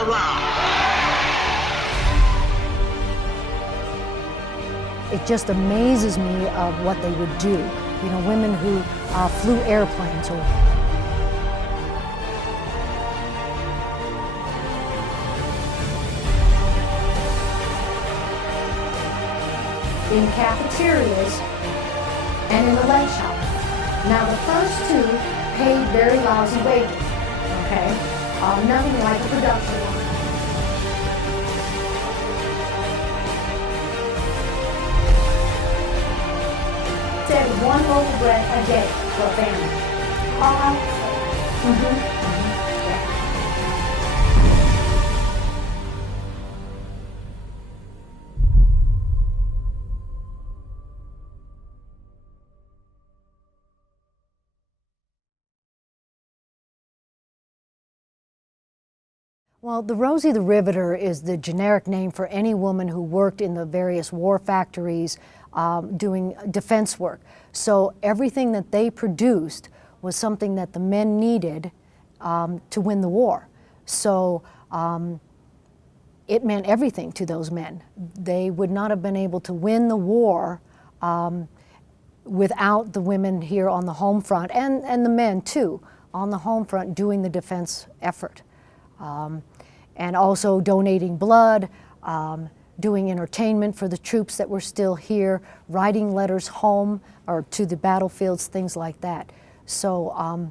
around. It just amazes me of what they would do. You know, women who flew airplanes or in cafeterias and in the leg shop. Now the first two paid very lousy wages, okay? Nothing like the production line. Said one loaf of bread a day for a family. Well, the Rosie the Riveter is the generic name for any woman who worked in the various war factories doing defense work. So everything that they produced was something that the men needed to win the war. So it meant everything to those men. They would not have been able to win the war without the women here on the home front, and the men too, on the home front doing the defense effort. And also donating blood, doing entertainment for the troops that were still here, writing letters home or to the battlefields, things like that. So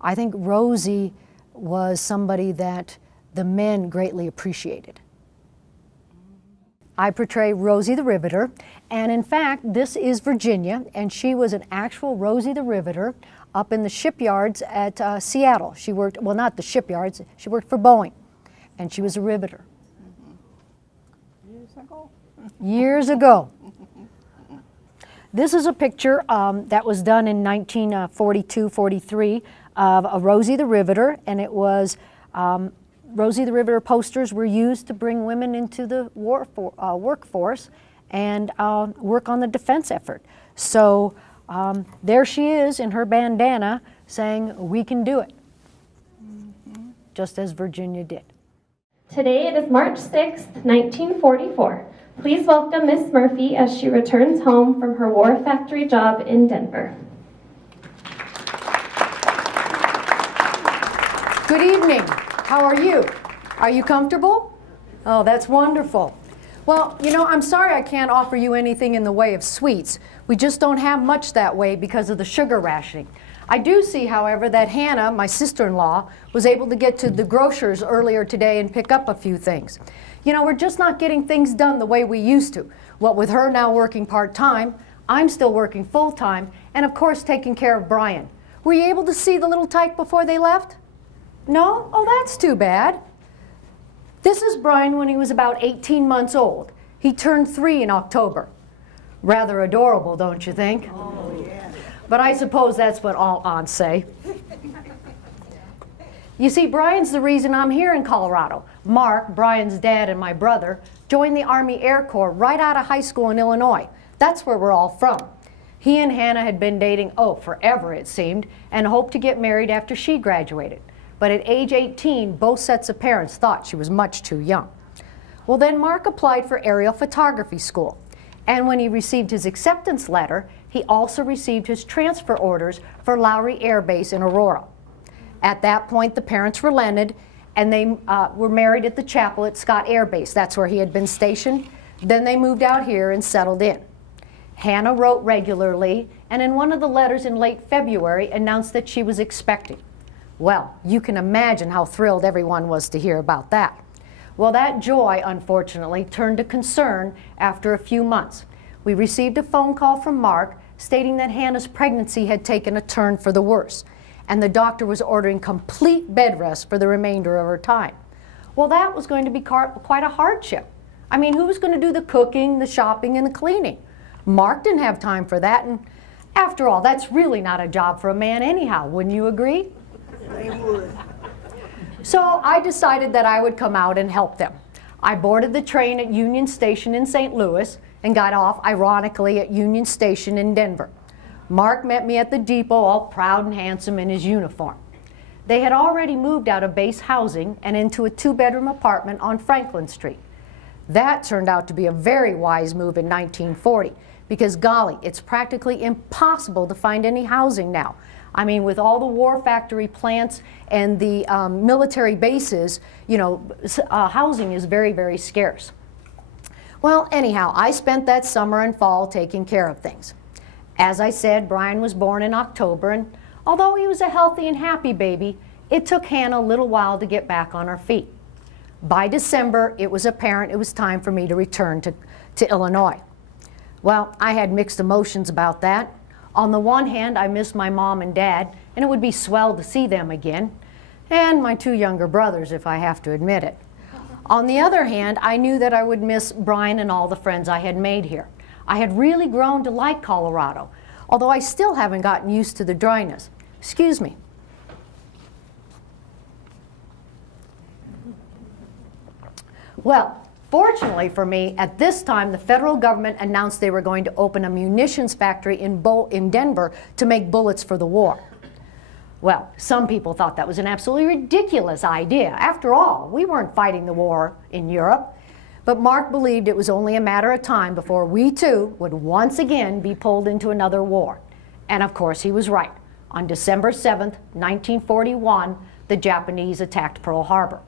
I think Rosie was somebody that the men greatly appreciated. I portray Rosie the Riveter, and in fact, this is Virginia, and she was an actual Rosie the Riveter up in the shipyards at Seattle. She worked, well, not the shipyards, she worked for Boeing, and she was a riveter. Years ago? Years ago. This is a picture that was done in 1942-43 of a Rosie the Riveter, and it was Rosie the Riveter posters were used to bring women into the workforce and work on the defense effort. So there she is in her bandana saying, "We can do it," just as Virginia did. Today it is March 6th, 1944. Please welcome Miss Murphy as she returns home from her war factory job in Denver. Good evening. How are you? Are you comfortable? Oh, that's wonderful. Well, you know, I'm sorry I can't offer you anything in the way of sweets. We just don't have much that way because of the sugar rationing. I do see, however, that Hannah, my sister-in-law, was able to get to the grocer's earlier today and pick up a few things. You know, we're just not getting things done the way we used to. What with her now working part-time, I'm still working full-time, and of course taking care of Brian. Were you able to see the little tyke before they left? No? Oh, that's too bad. This is Brian when he was about 18 months old. He turned 3 in October. Rather adorable, don't you think? Oh, yeah. But I suppose that's what all aunts say. You see, Brian's the reason I'm here in Colorado. Mark, Brian's dad and my brother, joined the Army Air Corps right out of high school in Illinois. That's where we're all from. He and Hannah had been dating, oh, forever it seemed, and hoped to get married after she graduated. But at age 18, both sets of parents thought she was much too young. Well, then Mark applied for aerial photography school. And when he received his acceptance letter, he also received his transfer orders for Lowry Air Base in Aurora. At that point, the parents relented, and they were married at the chapel at Scott Air Base. That's where he had been stationed. Then they moved out here and settled in. Hannah wrote regularly, and in one of the letters in late February announced that she was expecting. Well, you can imagine how thrilled everyone was to hear about that. Well, that joy, unfortunately, turned to concern after a few months. We received a phone call from Mark stating that Hannah's pregnancy had taken a turn for the worse, and the doctor was ordering complete bed rest for the remainder of her time. Well, that was going to be quite a hardship. I mean, who was going to do the cooking, the shopping, and the cleaning? Mark didn't have time for that, and after all, that's really not a job for a man anyhow, wouldn't you agree? They would. So I decided that I would come out and help them. I boarded the train at Union Station in St. Louis and got off, ironically, at Union Station in Denver. Mark met me at the depot, all proud and handsome in his uniform. They had already moved out of base housing and into a 2-bedroom apartment on Franklin Street. That turned out to be a very wise move in 1940 because, golly, it's practically impossible to find any housing now. I mean, with all the war factory plants and the military bases, you know, housing is very, very scarce. Well, anyhow, I spent that summer and fall taking care of things. As I said, Brian was born in October, and although he was a healthy and happy baby, it took Hannah a little while to get back on her feet. By December, it was apparent it was time for me to return to Illinois. Well, I had mixed emotions about that. On the one hand, I missed my mom and dad, and it would be swell to see them again, and my 2 younger brothers, if I have to admit it. On the other hand, I knew that I would miss Brian and all the friends I had made here. I had really grown to like Colorado, although I still haven't gotten used to the dryness. Excuse me. Well, fortunately for me, at this time, the federal government announced they were going to open a munitions factory in Denver to make bullets for the war. Well, some people thought that was an absolutely ridiculous idea. After all, we weren't fighting the war in Europe. But Mark believed it was only a matter of time before we too would once again be pulled into another war. And of course, he was right. On December 7th, 1941, the Japanese attacked Pearl Harbor.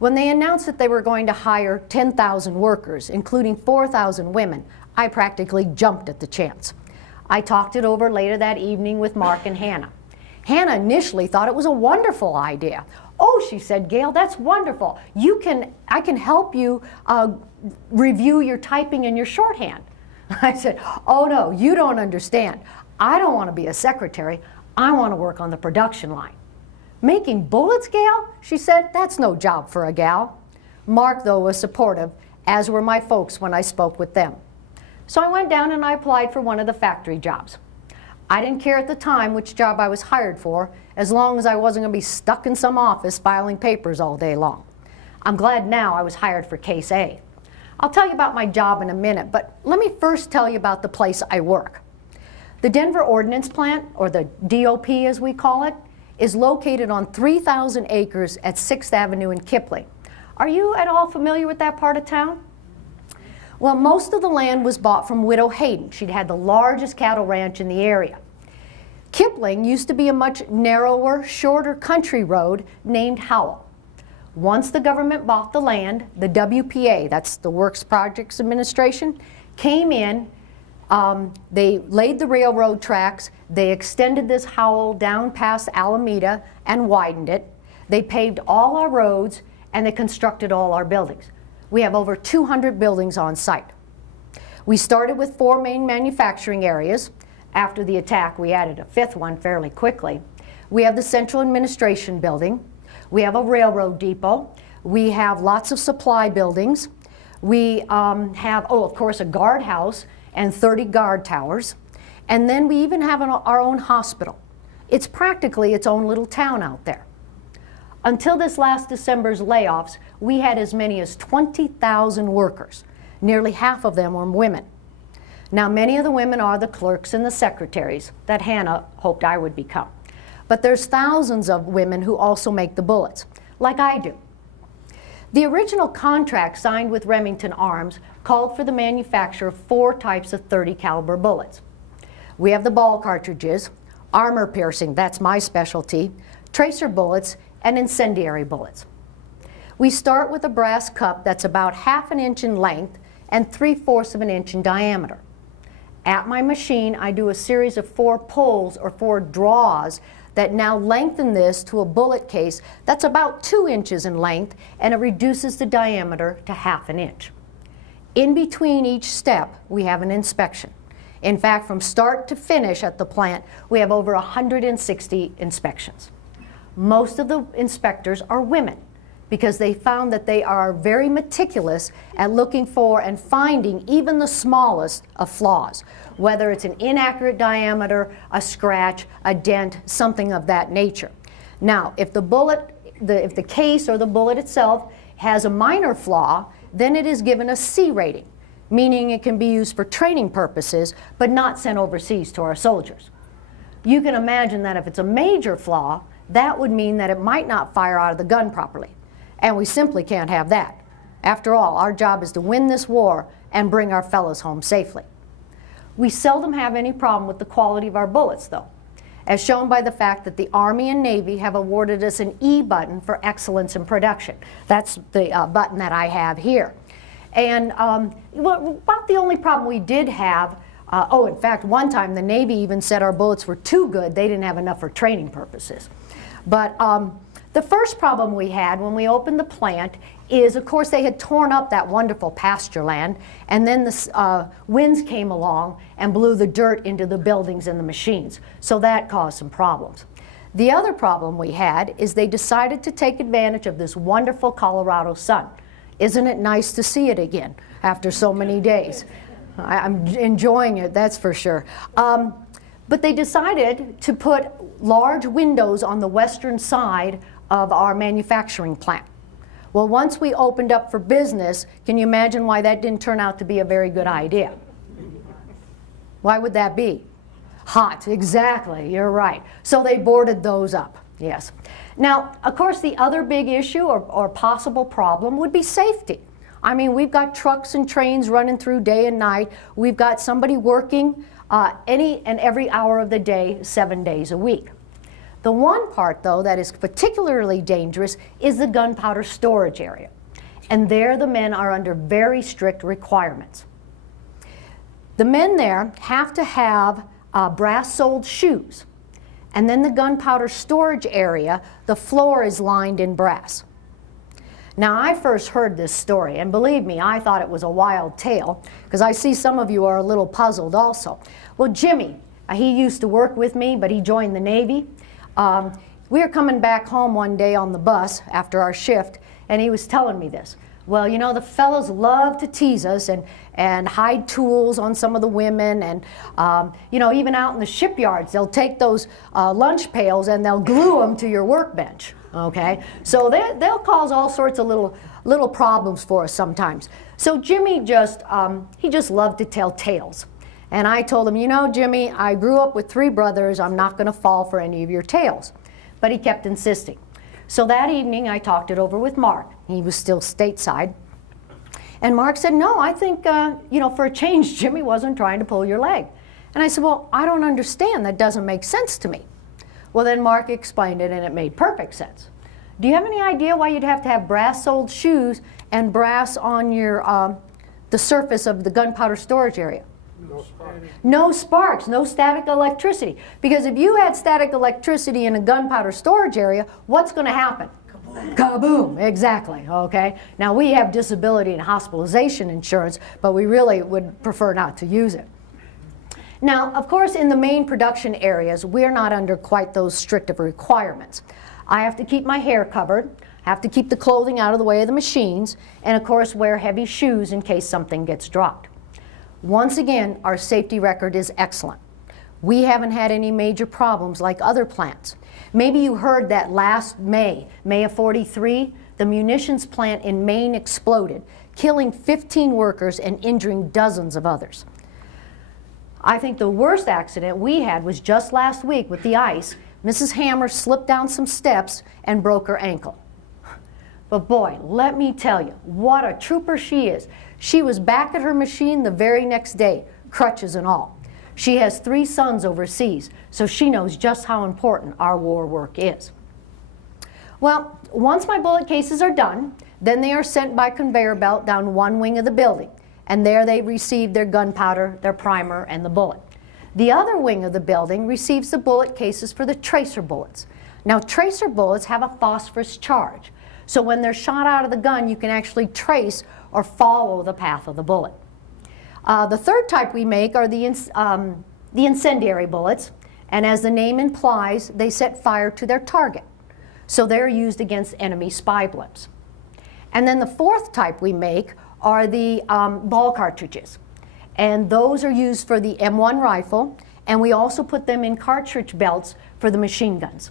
When they announced that they were going to hire 10,000 workers, including 4,000 women, I practically jumped at the chance. I talked it over later that evening with Mark and Hannah. Hannah initially thought it was a wonderful idea. Oh, she said, Gail, that's wonderful. I can help you review your typing and your shorthand. I said, oh no, you don't understand. I don't want to be a secretary. I want to work on the production line. Making bullets, Gail? She said, that's no job for a gal. Mark, though, was supportive, as were my folks when I spoke with them. So I went down and I applied for one of the factory jobs. I didn't care at the time which job I was hired for, as long as I wasn't going to be stuck in some office filing papers all day long. I'm glad now I was hired for Case A. I'll tell you about my job in a minute, but let me first tell you about the place I work. The Denver Ordnance Plant, or the DOP as we call it, is located on 3,000 acres at 6th Avenue in Kipling. Are you at all familiar with that part of town? Well, most of the land was bought from Widow Hayden. She'd had the largest cattle ranch in the area. Kipling used to be a much narrower, shorter country road named Howell. Once the government bought the land, the WPA, that's the Works Projects Administration, came in. They laid the railroad tracks. They extended this Howell down past Alameda and widened it. They paved all our roads, and they constructed all our buildings. We have over 200 buildings on site. We started with 4 main manufacturing areas. After the attack, we added a 5th one fairly quickly. We have the Central Administration Building. We have a railroad depot. We have lots of supply buildings. We have, of course, a guardhouse and 30 guard towers. And then we even have our own hospital. It's practically its own little town out there. Until this last December's layoffs, we had as many as 20,000 workers. Nearly half of them were women. Now, many of the women are the clerks and the secretaries that Hannah hoped I would become. But there's thousands of women who also make the bullets, like I do. The original contract signed with Remington Arms called for the manufacture of 4 types of .30 caliber bullets. We have the ball cartridges, armor piercing, that's my specialty, tracer bullets, and incendiary bullets. We start with a brass cup that's about 1/2 inch in length and 3/4 inch in diameter. At my machine, I do a series of 4 pulls or 4 draws that now lengthen this to a bullet case that's about 2 inches in length, and it reduces the diameter to 1/2 inch. In between each step, we have an inspection. In fact, from start to finish at the plant, we have over 160 inspections. Most of the inspectors are women because they found that they are very meticulous at looking for and finding even the smallest of flaws, whether it's an inaccurate diameter, a scratch, a dent, something of that nature. Now, if if the case or the bullet itself has a minor flaw, then it is given a C rating, meaning it can be used for training purposes, but not sent overseas to our soldiers. You can imagine that if it's a major flaw, that would mean that it might not fire out of the gun properly. And we simply can't have that. After all, our job is to win this war and bring our fellows home safely. We seldom have any problem with the quality of our bullets, though, as shown by the fact that the Army and Navy have awarded us an E button for excellence in production. That's the button that I have here. And about the only problem we did have, in fact, one time the Navy even said our bullets were too good. They didn't have enough for training purposes. But the first problem we had when we opened the plant is, of course, they had torn up that wonderful pasture land, and then the winds came along and blew the dirt into the buildings and the machines. So that caused some problems. The other problem we had is they decided to take advantage of this wonderful Colorado sun. Isn't it nice to see it again after so many days? I'm enjoying it, that's for sure. But they decided to put large windows on the western side of our manufacturing plant. Well, once we opened up for business, can you imagine why that didn't turn out to be a very good idea? Why would that be? Hot, exactly, you're right. So they boarded those up, yes. Now, of course, the other big issue or possible problem would be safety. I mean, we've got trucks and trains running through day and night. We've got somebody working any and every hour of the day, 7 days a week. The one part, though, that is particularly dangerous is the gunpowder storage area. And there the men are under very strict requirements. The men there have to have brass-soled shoes. And then the gunpowder storage area, the floor is lined in brass. Now, I first heard this story, and believe me, I thought it was a wild tale, because I see some of you are a little puzzled also. Well, Jimmy, he used to work with me, but he joined the Navy. We were coming back home one day on the bus after our shift, and he was telling me this. Well, you know, the fellows love to tease us and hide tools on some of the women, and you know, even out in the shipyards, they'll take those lunch pails and they'll glue them to your workbench. Okay, so they'll cause all sorts of little problems for us sometimes. So Jimmy he just loved to tell tales. And I told him, you know, Jimmy, I grew up with 3 brothers. I'm not going to fall for any of your tales. But he kept insisting. So that evening, I talked it over with Mark. He was still stateside. And Mark said, no, I think, you know, for a change, Jimmy wasn't trying to pull your leg. And I said, well, I don't understand. That doesn't make sense to me. Well, then Mark explained it, and it made perfect sense. Do you have any idea why you'd have to have brass-soled shoes and brass on your, the surface of the gunpowder storage area? No sparks. No sparks, no static electricity. Because if you had static electricity in a gunpowder storage area, what's going to happen? Kaboom. Kaboom, exactly, okay? Now, we have disability and hospitalization insurance, but we really would prefer not to use it. Now, of course, in the main production areas, we're not under quite those strict of requirements. I have to keep my hair covered, have to keep the clothing out of the way of the machines, and of course, wear heavy shoes in case something gets dropped. Once again, our safety record is excellent. We haven't had any major problems like other plants. Maybe you heard that last May of '43, the munitions plant in Maine exploded, killing 15 workers and injuring dozens of others. I think the worst accident we had was just last week with the ice. Mrs. Hammer slipped down some steps and broke her ankle. But boy, let me tell you, what a trooper she is. She was back at her machine the very next day, crutches and all. She has 3 sons overseas, so she knows just how important our war work is. Well, once my bullet cases are done, then they are sent by conveyor belt down one wing of the building, and there they receive their gunpowder, their primer, and the bullet. The other wing of the building receives the bullet cases for the tracer bullets. Now, tracer bullets have a phosphorus charge. So when they're shot out of the gun, you can actually trace or follow the path of the bullet. The third type we make are the incendiary bullets, and as the name implies, they set fire to their target. So they're used against enemy spy blimps. And then the fourth type we make are the ball cartridges. And those are used for the M1 rifle, and we also put them in cartridge belts for the machine guns.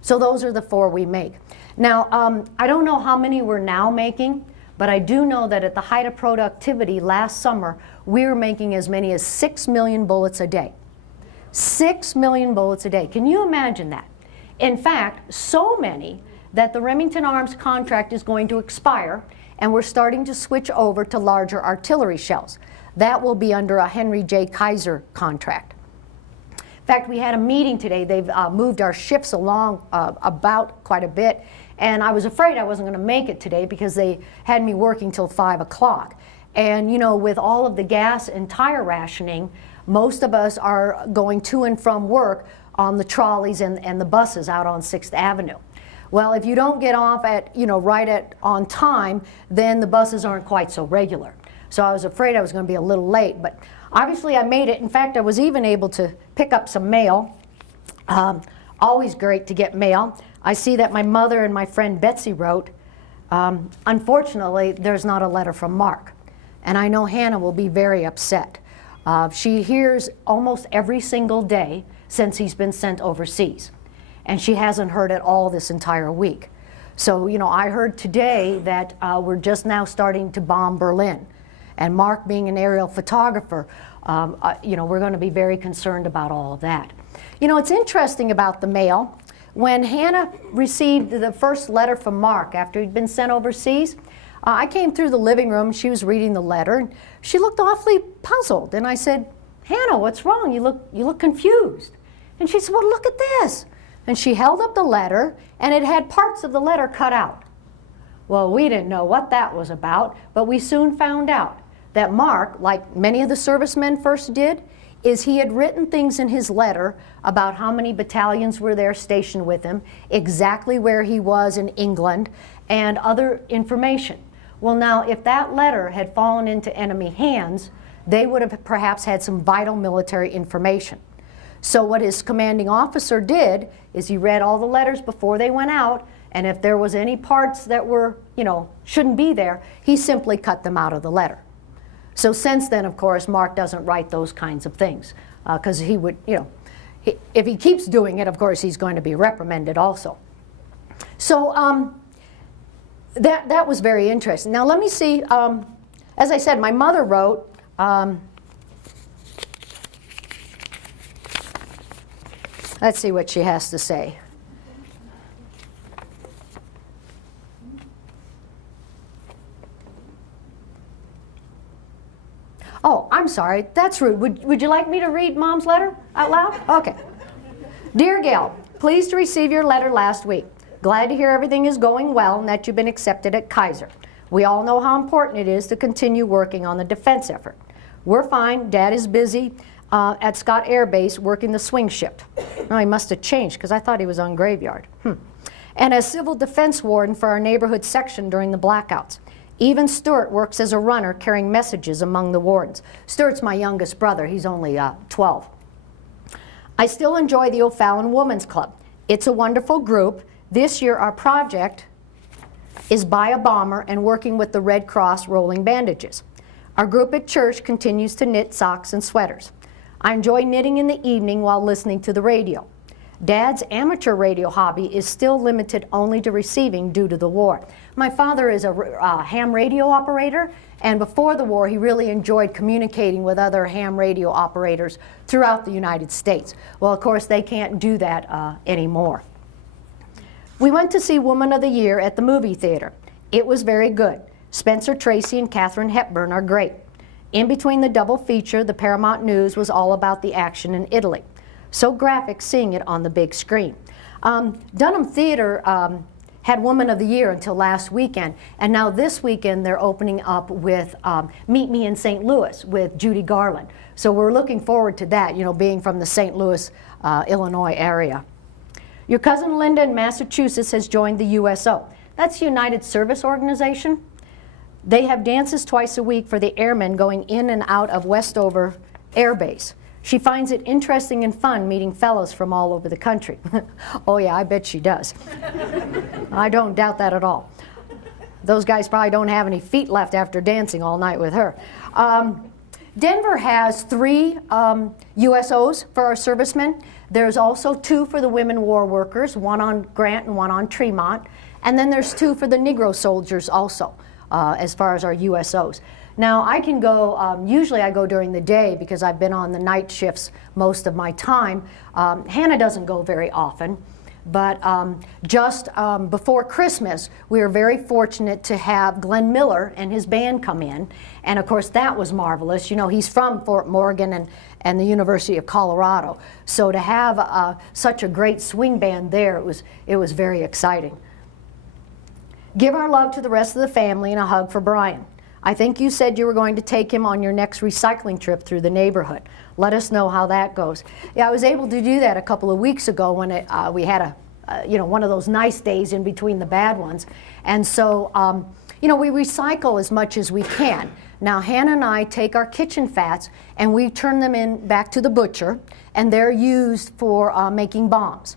So those are the 4 we make. Now, I don't know how many we're now making, but I do know that at the height of productivity last summer, we were making as many as 6 million bullets a day. 6 million bullets a day. Can you imagine that? In fact, so many that the Remington Arms contract is going to expire, and we're starting to switch over to larger artillery shells. That will be under a Henry J. Kaiser contract. In fact, we had a meeting today. They've moved our shifts along about quite a bit, and I was afraid I wasn't going to make it today because they had me working till 5 o'clock. And you know, with all of the gas and tire rationing, most of us are going to and from work on the trolleys and the buses out on 6th Avenue. Well, if you don't get off at, you know, on time, then the buses aren't quite so regular. So I was afraid I was going to be a little late, but obviously I made it. In fact, I was even able to pick up some mail. Always great to get mail. I see that my mother and my friend Betsy wrote, unfortunately, there's not a letter from Mark. And I know Hannah will be very upset. She hears almost every single day since he's been sent overseas. And she hasn't heard at all this entire week. So, you know, I heard today that we're just now starting to bomb Berlin. And Mark being an aerial photographer, you know, we're going to be very concerned about all of that. You know, it's interesting about the mail. When Hannah received the first letter from Mark after he'd been sent overseas, I came through the living room, she was reading the letter, and she looked awfully puzzled. And I said, Hannah, what's wrong? You look confused. And she said, well, look at this. And she held up the letter, and it had parts of the letter cut out. Well, we didn't know what that was about, but we soon found out that Mark, like many of the servicemen first did, is he had written things in his letter about how many battalions were there stationed with him, exactly where he was in England, and other information. Well, now, if that letter had fallen into enemy hands, they would have perhaps had some vital military information. So what his commanding officer did is he read all the letters before they went out, and if there was any parts that were, you know, shouldn't be there, he simply cut them out of the letter. So since then, of course, Mark doesn't write those kinds of things, because he would, you know, if he keeps doing it, of course, he's going to be reprimanded also. So that was very interesting. Now let me see, as I said, my mother wrote, let's see what she has to say. Oh, I'm sorry, that's rude. Would you like me to read Mom's letter out loud? Okay. Dear Gail, pleased to receive your letter last week. Glad to hear everything is going well and that you've been accepted at Kaiser. We all know how important it is to continue working on the defense effort. We're fine. Dad is busy at Scott Air Base working the swing shift. Oh, he must have changed because I thought he was on graveyard. And as civil defense warden for our neighborhood section during the blackouts. Even Stuart works as a runner carrying messages among the wardens. Stuart's my youngest brother. He's only 12. I still enjoy the O'Fallon Women's Club. It's a wonderful group. This year our project is Buy a Bomber and working with the Red Cross rolling bandages. Our group at church continues to knit socks and sweaters. I enjoy knitting in the evening while listening to the radio. Dad's amateur radio hobby is still limited only to receiving due to the war. My father is a ham radio operator, and before the war he really enjoyed communicating with other ham radio operators throughout the United States. Well, of course, they can't do that anymore. We went to see Woman of the Year at the movie theater. It was very good. Spencer Tracy and Katharine Hepburn are great. In between the double feature, the Paramount News was all about the action in Italy. So graphic seeing it on the big screen. Dunham Theater had Woman of the Year until last weekend, and now this weekend they're opening up with Meet Me in St. Louis with Judy Garland. So we're looking forward to that, you know, being from the St. Louis, Illinois area. Your cousin Linda in Massachusetts has joined the USO. That's United Service Organization. They have dances twice a week for the airmen going in and out of Westover Air Base. She finds it interesting and fun meeting fellows from all over the country. Oh yeah, I bet she does. I don't doubt that at all. Those guys probably don't have any feet left after dancing all night with her. Denver has 3 USOs for our servicemen. There's also 2 for the women war workers, one on Grant and one on Tremont. And then there's 2 for the Negro soldiers also, as far as our USOs. Now I can go, usually I go during the day because I've been on the night shifts most of my time. Hannah doesn't go very often. But just before Christmas, we were very fortunate to have Glenn Miller and his band come in. And of course, that was marvelous. You know, he's from Fort Morgan and the University of Colorado. So to have such a great swing band there, it was very exciting. Give our love to the rest of the family and a hug for Brian. I think you said you were going to take him on your next recycling trip through the neighborhood. Let us know how that goes. Yeah, I was able to do that a couple of weeks ago when we had one of those nice days in between the bad ones. And so, we recycle as much as we can. Now, Hannah and I take our kitchen fats and we turn them back to the butcher, and they're used for making bombs.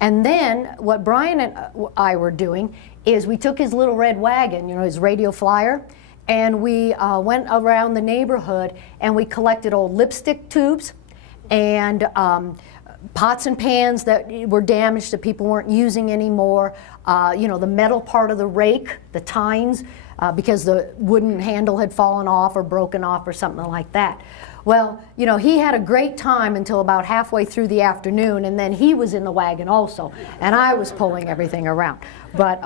And then what Brian and I were doing is we took his little red wagon, his radio flyer, and we went around the neighborhood and we collected old lipstick tubes and pots and pans that were damaged that people weren't using anymore. The metal part of the rake, the tines, because the wooden handle had fallen off or broken off or something like that. Well, he had a great time until about halfway through the afternoon, and then he was in the wagon also, and I was pulling everything around. But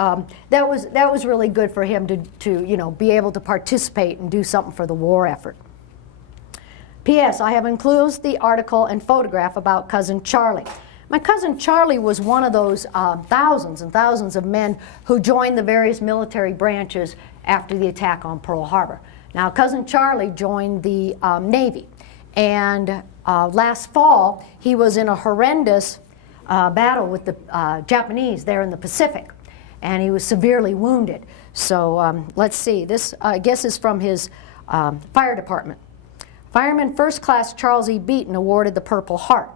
that was really good for him to be able to participate and do something for the war effort. P.S. I have enclosed the article and photograph about Cousin Charlie. My cousin Charlie was one of those thousands and thousands of men who joined the various military branches after the attack on Pearl Harbor. Now, Cousin Charlie joined the Navy, and last fall he was in a horrendous battle with the Japanese there in the Pacific, and he was severely wounded. So let's see, this I guess is from his fire department. Fireman First Class Charles E. Beaton awarded the Purple Heart.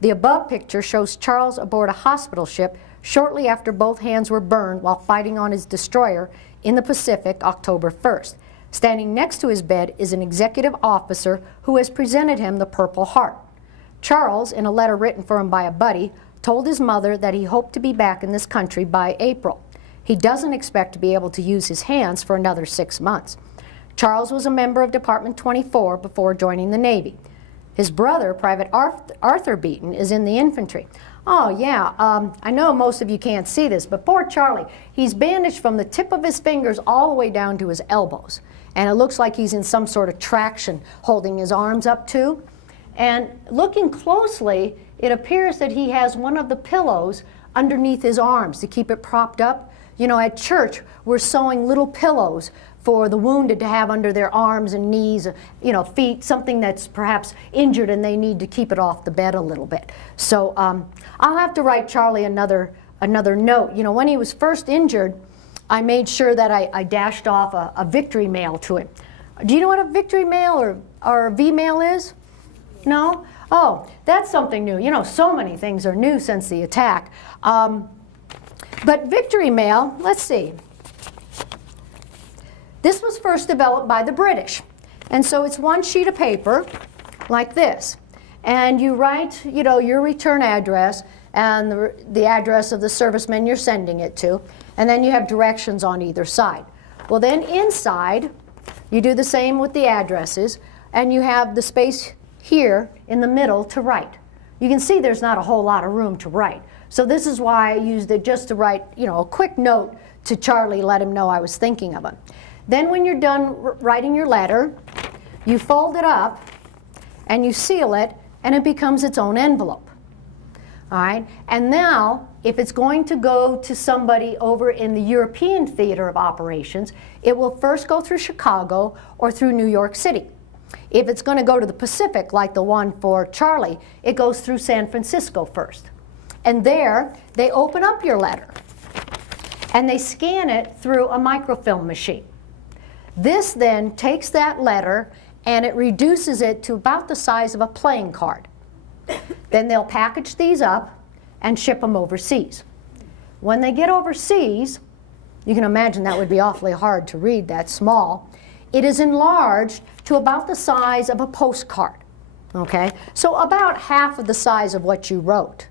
The above picture shows Charles aboard a hospital ship shortly after both hands were burned while fighting on his destroyer in the Pacific October 1st. Standing next to his bed is an executive officer who has presented him the Purple Heart. Charles, in a letter written for him by a buddy, told his mother that he hoped to be back in this country by April. He doesn't expect to be able to use his hands for another 6 months. Charles was a member of Department 24 before joining the Navy. His brother, Private Arthur Beaton, is in the infantry. Oh yeah, I know most of you can't see this, but poor Charlie, he's bandaged from the tip of his fingers all the way down to his elbows. And it looks like he's in some sort of traction, holding his arms up too. And looking closely, it appears that he has one of the pillows underneath his arms to keep it propped up. At church, we're sewing little pillows for the wounded to have under their arms and knees, feet, something that's perhaps injured and they need to keep it off the bed a little bit. So I'll have to write Charlie another note. When he was first injured, I made sure that I dashed off a victory mail to him. Do you know what a victory mail or V-mail is? No? Oh, that's something new. So many things are new since the attack. But victory mail, let's see. This was first developed by the British. And so it's one sheet of paper like this. And you write, your return address and the address of the serviceman you're sending it to. And then you have directions on either side. Well, then inside, you do the same with the addresses, and you have the space here in the middle to write. You can see there's not a whole lot of room to write. So this is why I used it just to write, a quick note to Charlie, let him know I was thinking of him. Then when you're done writing your letter, you fold it up and you seal it, and it becomes its own envelope. All right? And now, if it's going to go to somebody over in the European theater of operations, it will first go through Chicago or through New York City. If it's going to go to the Pacific, like the one for Charlie, it goes through San Francisco first. And there, they open up your letter, and they scan it through a microfilm machine. This then takes that letter and it reduces it to about the size of a playing card. Then they'll package these up and ship them overseas. When they get overseas, you can imagine that would be awfully hard to read that small. It is enlarged to about the size of a postcard, okay? So about half of the size of what you wrote.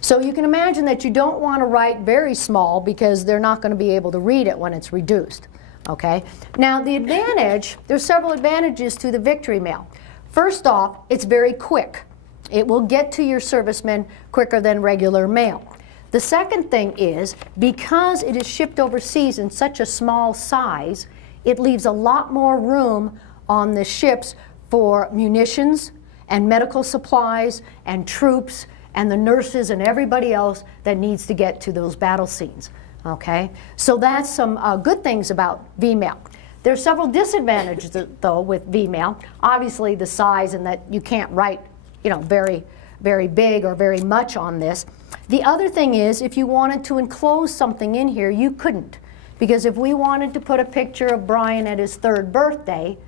So you can imagine that you don't want to write very small because they're not going to be able to read it when it's reduced. Okay. Now there's several advantages to the victory mail. First off, it's very quick. It will get to your servicemen quicker than regular mail. The second thing is, because it is shipped overseas in such a small size, it leaves a lot more room on the ships for munitions and medical supplies and troops and the nurses and everybody else that needs to get to those battle scenes. Okay, so that's some good things about V-mail. There are several disadvantages though with V-mail. Obviously the size and that you can't write, you know, very, very big or very much on this. The other thing is, if you wanted to enclose something in here, you couldn't. Because if we wanted to put a picture of Brian at his 3rd birthday,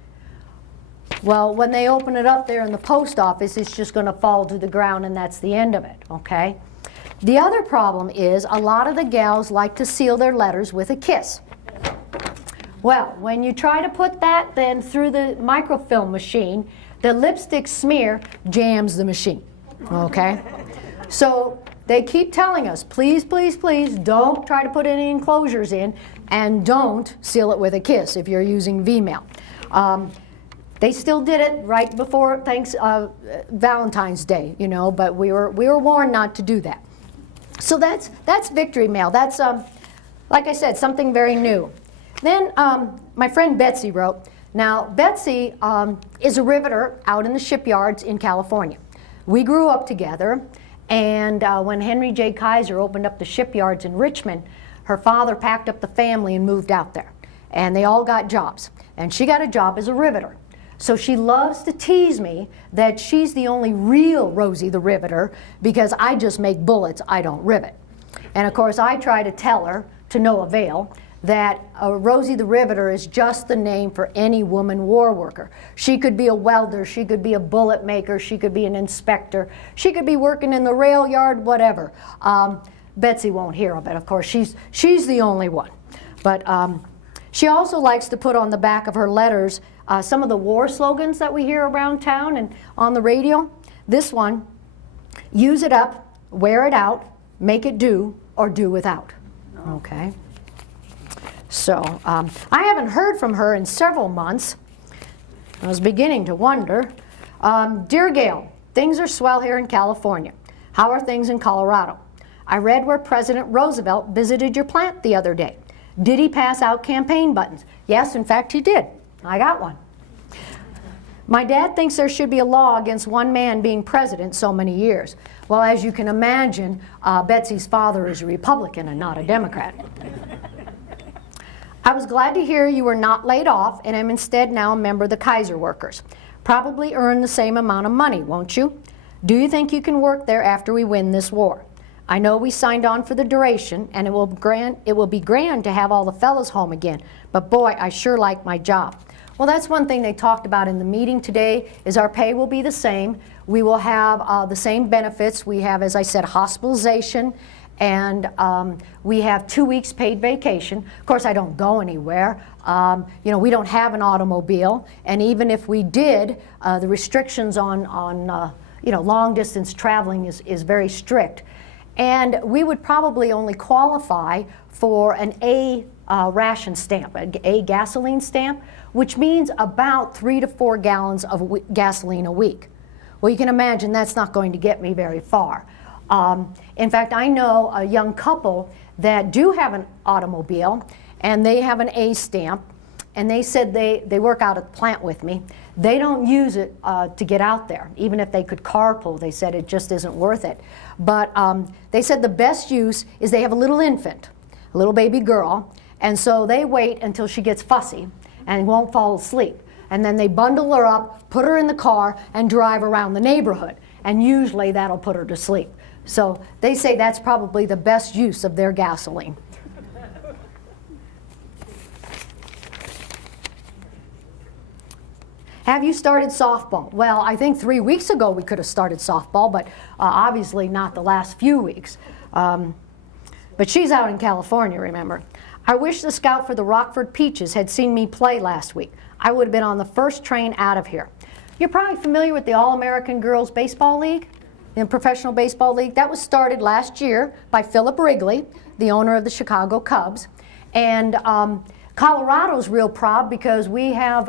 well, when they open it up there in the post office, it's just going to fall to the ground and that's the end of it, okay? The other problem is a lot of the gals like to seal their letters with a kiss. Well, when you try to put that then through the microfilm machine, the lipstick smear jams the machine, okay? So they keep telling us, please, please, please don't try to put any enclosures in and don't seal it with a kiss if you're using V-mail. They still did it right before Valentine's Day, you know, but we were warned not to do that. So that's victory mail. That's, like I said, something very new. Then my friend Betsy wrote. Now, Betsy is a riveter out in the shipyards in California. We grew up together, and when Henry J. Kaiser opened up the shipyards in Richmond, her father packed up the family and moved out there. And they all got jobs. And she got a job as a riveter. So she loves to tease me that she's the only real Rosie the Riveter because I just make bullets, I don't rivet. And of course I try to tell her, to no avail, that Rosie the Riveter is just the name for any woman war worker. She could be a welder, she could be a bullet maker, she could be an inspector, she could be working in the rail yard, whatever. Betsy won't hear of it, of course, she's the only one. But she also likes to put on the back of her letters some of the war slogans that we hear around town and on the radio. This one, use it up, wear it out, make it do, or do without. Okay. So I haven't heard from her in several months. I was beginning to wonder. Dear Gail, things are swell here in California. How are things in Colorado? I read where President Roosevelt visited your plant the other day. Did he pass out campaign buttons? Yes, in fact, he did. I got one. My dad thinks there should be a law against one man being president so many years. Well, as you can imagine, Betsy's father is a Republican and not a Democrat. I was glad to hear you were not laid off and am instead now a member of the Kaiser workers. Probably earn the same amount of money, won't you? Do you think you can work there after we win this war? I know we signed on for the duration, and it will be grand to have all the fellas home again, but boy, I sure like my job. Well, that's one thing they talked about in the meeting today, is our pay will be the same. We will have the same benefits. We have, as I said, hospitalization, and we have 2 weeks paid vacation. Of course, I don't go anywhere. You know, we don't have an automobile, and even if we did, the restrictions on you know, long distance traveling is very strict. And we would probably only qualify for an A ration stamp, a gasoline stamp, which means about 3 to 4 gallons of gasoline a week. Well, you can imagine that's not going to get me very far. In fact, I know a young couple that do have an automobile, and they have an A stamp, and they said they work out at the plant with me. They don't use it to get out there. Even if they could carpool, they said it just isn't worth it. But they said the best use is they have a little infant, a little baby girl, and so they wait until she gets fussy and won't fall asleep. And then they bundle her up, put her in the car, and drive around the neighborhood. And usually that'll put her to sleep. So they say that's probably the best use of their gasoline. Have you started softball? Well, I think 3 weeks ago we could have started softball, but obviously not the last few weeks. But she's out in California, remember. I wish the scout for the Rockford Peaches had seen me play last week. I would have been on the first train out of here. You're probably familiar with the All-American Girls Baseball League, the Professional Baseball League. That was started last year by Philip Wrigley, the owner of the Chicago Cubs. And Colorado's real proud because we have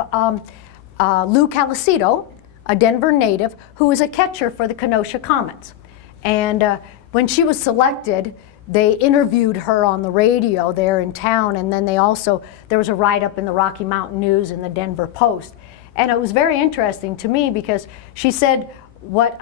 Lou Calicito, a Denver native who was a catcher for the Kenosha Comets. And when she was selected, they interviewed her on the radio there in town, and then there was a write-up in the Rocky Mountain News and the Denver Post. And it was very interesting to me because she said what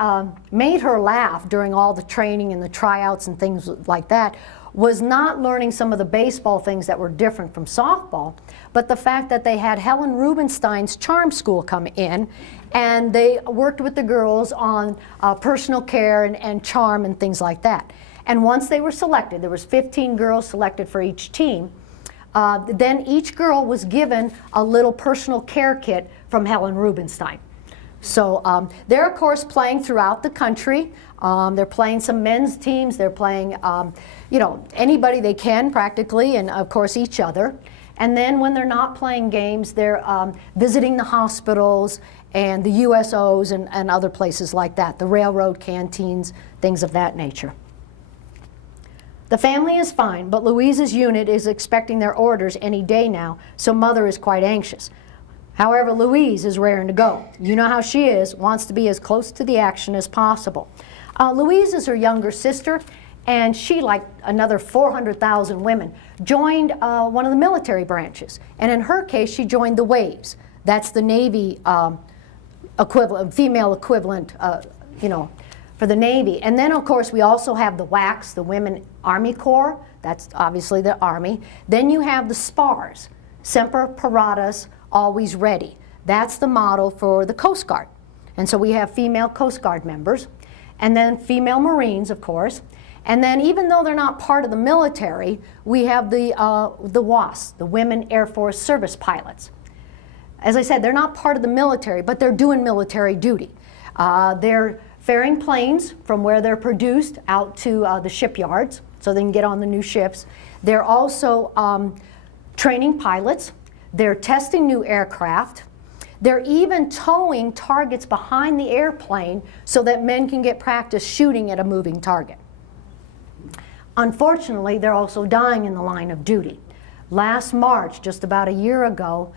made her laugh during all the training and the tryouts and things like that was not learning some of the baseball things that were different from softball, but the fact that they had Helen Rubinstein's charm school come in, and they worked with the girls on personal care and charm and things like that. And once they were selected, there was 15 girls selected for each team, then each girl was given a little personal care kit from Helen Rubinstein. So they're, of course, playing throughout the country. They're playing some men's teams. They're playing, you know, anybody they can practically, and of course each other. And then when they're not playing games, they're visiting the hospitals and the USOs and other places like that, the railroad canteens, things of that nature. The family is fine, but Louise's unit is expecting their orders any day now, so Mother is quite anxious. However, Louise is raring to go. You know how she is, wants to be as close to the action as possible. Louise is her younger sister, and she, like another 400,000 women, joined one of the military branches. And in her case, she joined the Waves. That's the Navy equivalent, female equivalent, you know, for the Navy. And then, of course, we also have the WACs, the Women Army Corps. That's obviously the Army. Then you have the SPARs, Semper Paratus, Always Ready. That's the model for the Coast Guard. And so we have female Coast Guard members, and then female Marines, of course. And then even though they're not part of the military, we have the WASS, the Women Air Force Service Pilots. As I said, they're not part of the military, but they're doing military duty. They're ferrying planes from where they're produced out to the shipyards so they can get on the new ships. They're also training pilots. They're testing new aircraft. They're even towing targets behind the airplane so that men can get practice shooting at a moving target. Unfortunately, they're also dying in the line of duty. Last March, just about a year ago,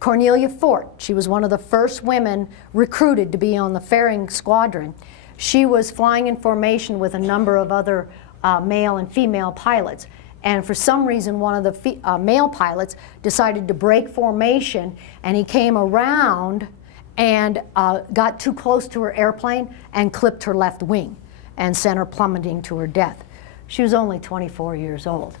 Cornelia Fort, she was one of the first women recruited to be on the ferrying squadron. She was flying in formation with a number of other male and female pilots. And for some reason, one of the male pilots decided to break formation, and he came around and got too close to her airplane and clipped her left wing and sent her plummeting to her death. She was only 24 years old.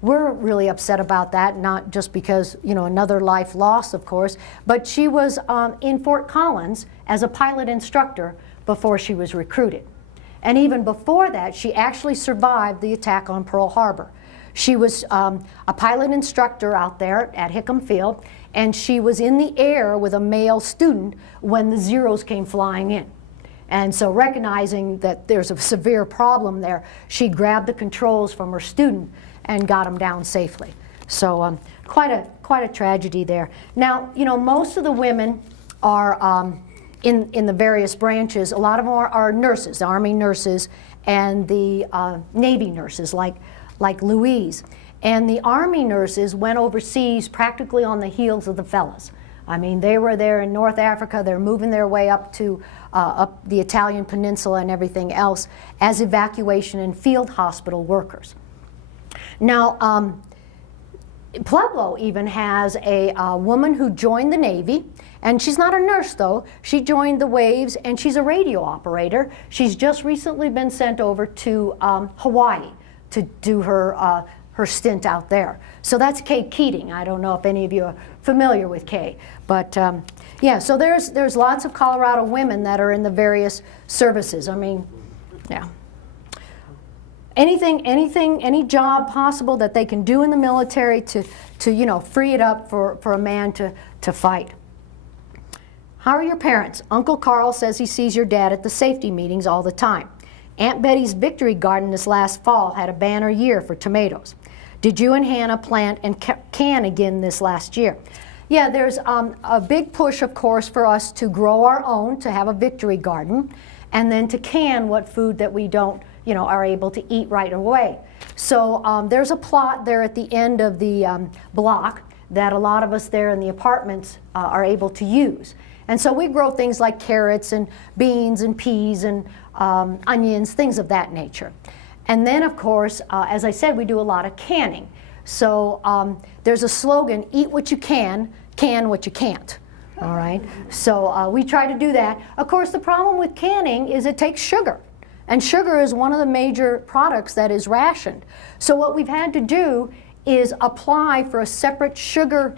We're really upset about that, not just because, you know, another life lost, of course, but she was in Fort Collins as a pilot instructor before she was recruited. And even before that, she actually survived the attack on Pearl Harbor. She was a pilot instructor out there at Hickam Field, and she was in the air with a male student when the Zeros came flying in. And so recognizing that there's a severe problem there, she grabbed the controls from her student and got him down safely. So quite a tragedy there. Now, you know, most of the women are in the various branches. A lot of them are nurses, the Army nurses and the Navy nurses like Louise. And the Army nurses went overseas practically on the heels of the fellas. I mean, they were there in North Africa. They're moving their way up to up the Italian peninsula and everything else as evacuation and field hospital workers. Now, Pueblo even has a woman who joined the Navy, and she's not a nurse though. She joined the Waves, and she's a radio operator. She's just recently been sent over to Hawaii to do her stint out there. So that's Kay Keating. I don't know if any of you are familiar with Kay, but yeah. So there's lots of Colorado women that are in the various services. I mean, yeah. Any job possible that they can do in the military to you know, free it up for a man to fight. How are your parents? Uncle Carl says he sees your dad at the safety meetings all the time. Aunt Betty's Victory Garden this last fall had a banner year for tomatoes. Did you and Hannah plant and can again this last year? Yeah, there's a big push, of course, for us to grow our own, to have a Victory Garden, and then to can what food that we don't, you know, are able to eat right away. So there's a plot there at the end of the block that a lot of us there in the apartments are able to use. And so we grow things like carrots and beans and peas and onions, things of that nature. And then, of course, as I said, we do a lot of canning. So there's a slogan, eat what you can what you can't. All right, so we try to do that. Of course, the problem with canning is it takes sugar. And sugar is one of the major products that is rationed. So what we've had to do is apply for a separate sugar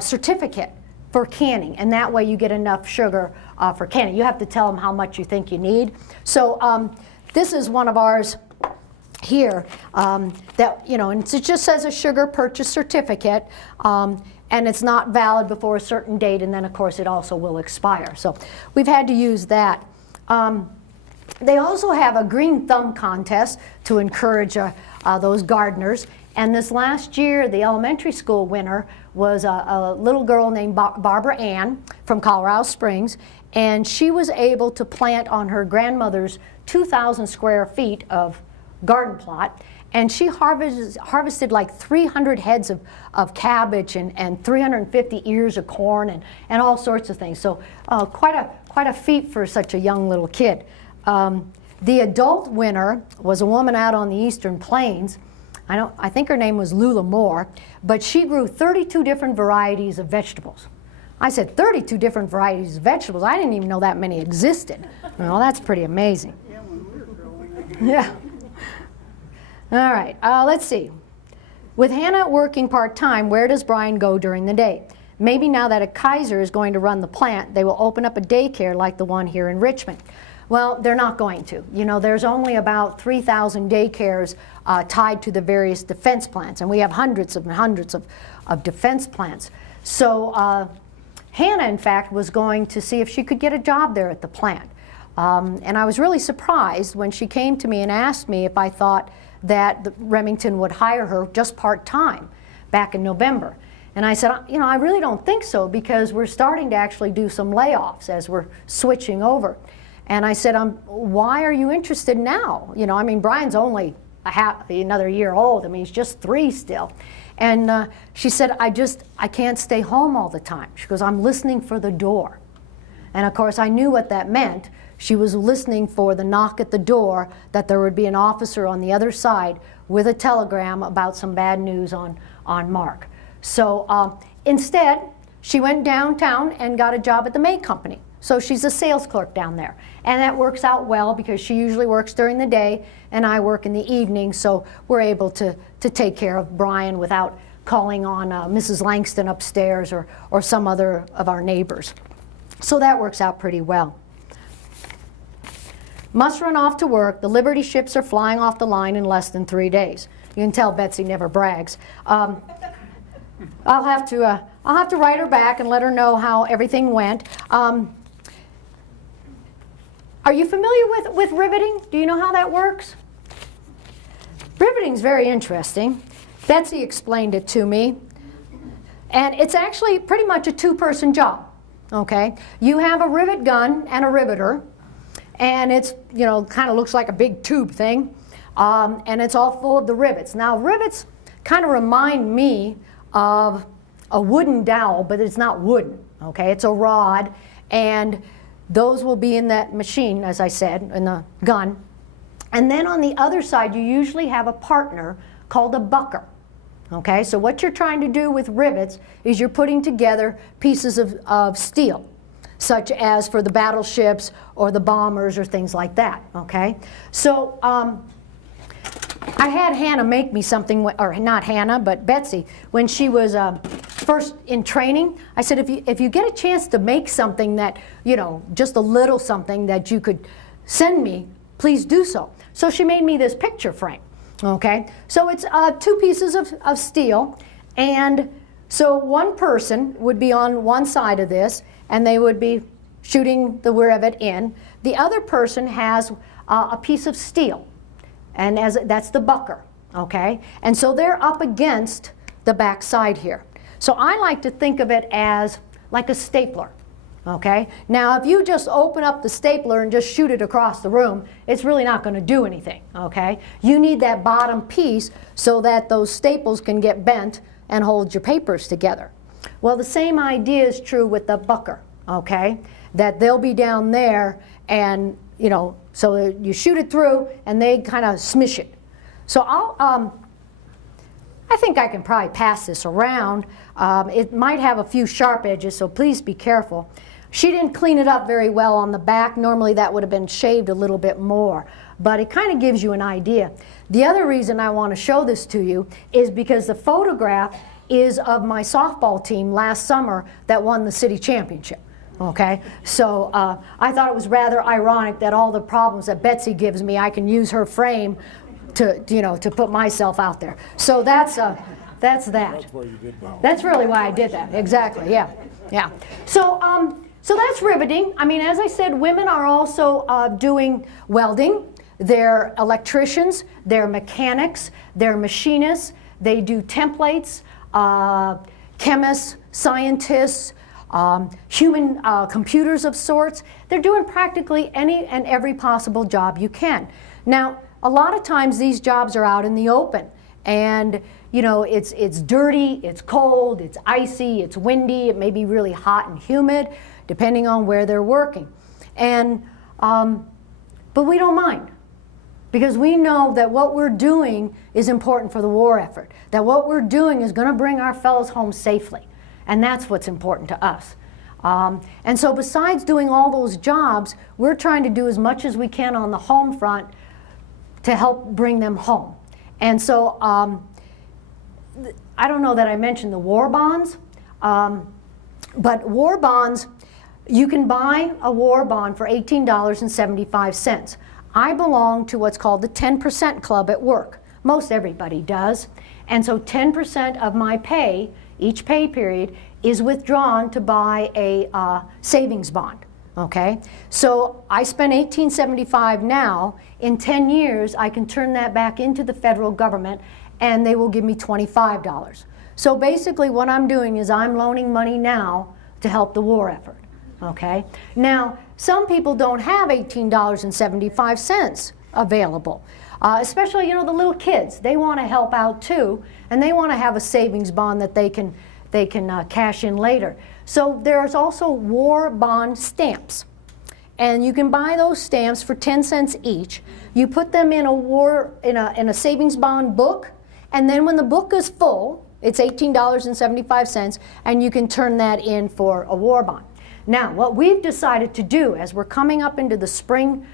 certificate for canning. And that way you get enough sugar for canning. You have to tell them how much you think you need. So this is one of ours here that, you know, and it just says a sugar purchase certificate. And it's not valid before a certain date, and then of course it also will expire. So we've had to use that. They also have a green thumb contest to encourage those gardeners. And this last year, the elementary school winner was a little girl named Barbara Ann from Colorado Springs. And she was able to plant on her grandmother's 2,000 square feet of garden plot. And she harvested like 300 heads of cabbage and 350 ears of corn and all sorts of things. So quite a feat for such a young little kid. The adult winner was a woman out on the Eastern Plains. I think her name was Lula Moore, but she grew 32 different varieties of vegetables. I said 32 different varieties of vegetables. I didn't even know that many existed. Well, that's pretty amazing. Yeah, when we were growing. Yeah. All right, let's see. With Hannah working part-time, where does Brian go during the day? Maybe now that a Kaiser is going to run the plant, they will open up a daycare like the one here in Richmond. Well, they're not going to. You know, there's only about 3,000 daycares tied to the various defense plants, and we have hundreds and hundreds of defense plants. So Hannah, in fact, was going to see if she could get a job there at the plant. And I was really surprised when she came to me and asked me if I thought that Remington would hire her just part-time back in November. And I said, you know, I really don't think so, because we're starting to actually do some layoffs as we're switching over. And I said, why are you interested now? You know, I mean, Brian's only another year old. I mean, he's just 3 still. And she said, I can't stay home all the time. She goes, I'm listening for the door. And of course, I knew what that meant. She was listening for the knock at the door, that there would be an officer on the other side with a telegram about some bad news on Mark. So instead, she went downtown and got a job at the May Company. So she's a sales clerk down there. And that works out well, because she usually works during the day and I work in the evening, so we're able to take care of Brian without calling on Mrs. Langston upstairs or some other of our neighbors. So that works out pretty well. Must run off to work. The Liberty ships are flying off the line in less than 3 days. You can tell Betsy never brags. I'll have to write her back and let her know how everything went. Are you familiar with riveting? Do you know how that works? Riveting's very interesting. Betsy explained it to me. And it's actually pretty much a 2-person job. Okay? You have a rivet gun and a riveter. And it's, you know, kind of looks like a big tube thing. And it's all full of the rivets. Now, rivets kind of remind me of a wooden dowel, but it's not wooden. Okay? It's a rod. And those will be in that machine, as I said, in the gun. And then on the other side, you usually have a partner called a bucker. Okay, so what you're trying to do with rivets is you're putting together pieces of steel, such as for the battleships or the bombers or things like that. Okay, so I had Hannah make me something, or not Hannah, but Betsy, when she was first in training. I said, if you get a chance to make something that, you know, just a little something that you could send me, please do so. So she made me this picture frame. Okay, so it's 2 pieces of steel, and so one person would be on one side of this, and they would be shooting the rivet in. The other person has a piece of steel, and that's the bucker. Okay, and so they're up against the back side here. So I like to think of it as like a stapler. Okay, now if you just open up the stapler and just shoot it across the room, it's really not going to do anything. Okay, you need that bottom piece so that those staples can get bent and hold your papers together. Well, the same idea is true with the bucker. okay? That they'll be down there and, you know, so you shoot it through and they kind of smish it. So I think I can probably pass this around. It might have a few sharp edges, so please be careful. She didn't clean it up very well on the back. Normally that would have been shaved a little bit more, but it kind of gives you an idea. The other reason I want to show this to you is because the photograph is of my softball team last summer that won the city championship. Okay, so I thought it was rather ironic that all the problems that Betsy gives me, I can use her frame to, you know, to put myself out there. So that's that. That's why you did that. That's really why I did that. Exactly. Yeah, yeah. So so that's riveting. I mean, as I said, women are also doing welding. They're electricians. They're mechanics. They're machinists. They do templates. Chemists, scientists. Human computers of sorts. They're doing practically any and every possible job you can. Now, a lot of times these jobs are out in the open, and you know, it's dirty, it's cold, it's icy, it's windy, it may be really hot and humid, depending on where they're working. And but we don't mind, because we know that what we're doing is important for the war effort, that what we're doing is going to bring our fellows home safely. And that's what's important to us. And so besides doing all those jobs, we're trying to do as much as we can on the home front to help bring them home. And so I don't know that I mentioned the war bonds, but war bonds, you can buy a war bond for $18.75. I belong to what's called the 10% club at work. Most everybody does. And so 10% of my pay, each pay period, is withdrawn to buy a savings bond, okay? So I spend $18.75 now. In 10 years, I can turn that back into the federal government, and they will give me $25. So basically what I'm doing is I'm loaning money now to help the war effort, okay? Now, some people don't have $18.75 available. Especially, you know, the little kids. They want to help out too, and they want to have a savings bond that they can cash in later. So there's also war bond stamps, and you can buy those stamps for 10 cents each. You put them in a savings bond book, and then when the book is full, it's $18.75, and you can turn that in for a war bond. Now, what we've decided to do as we're coming up into the spring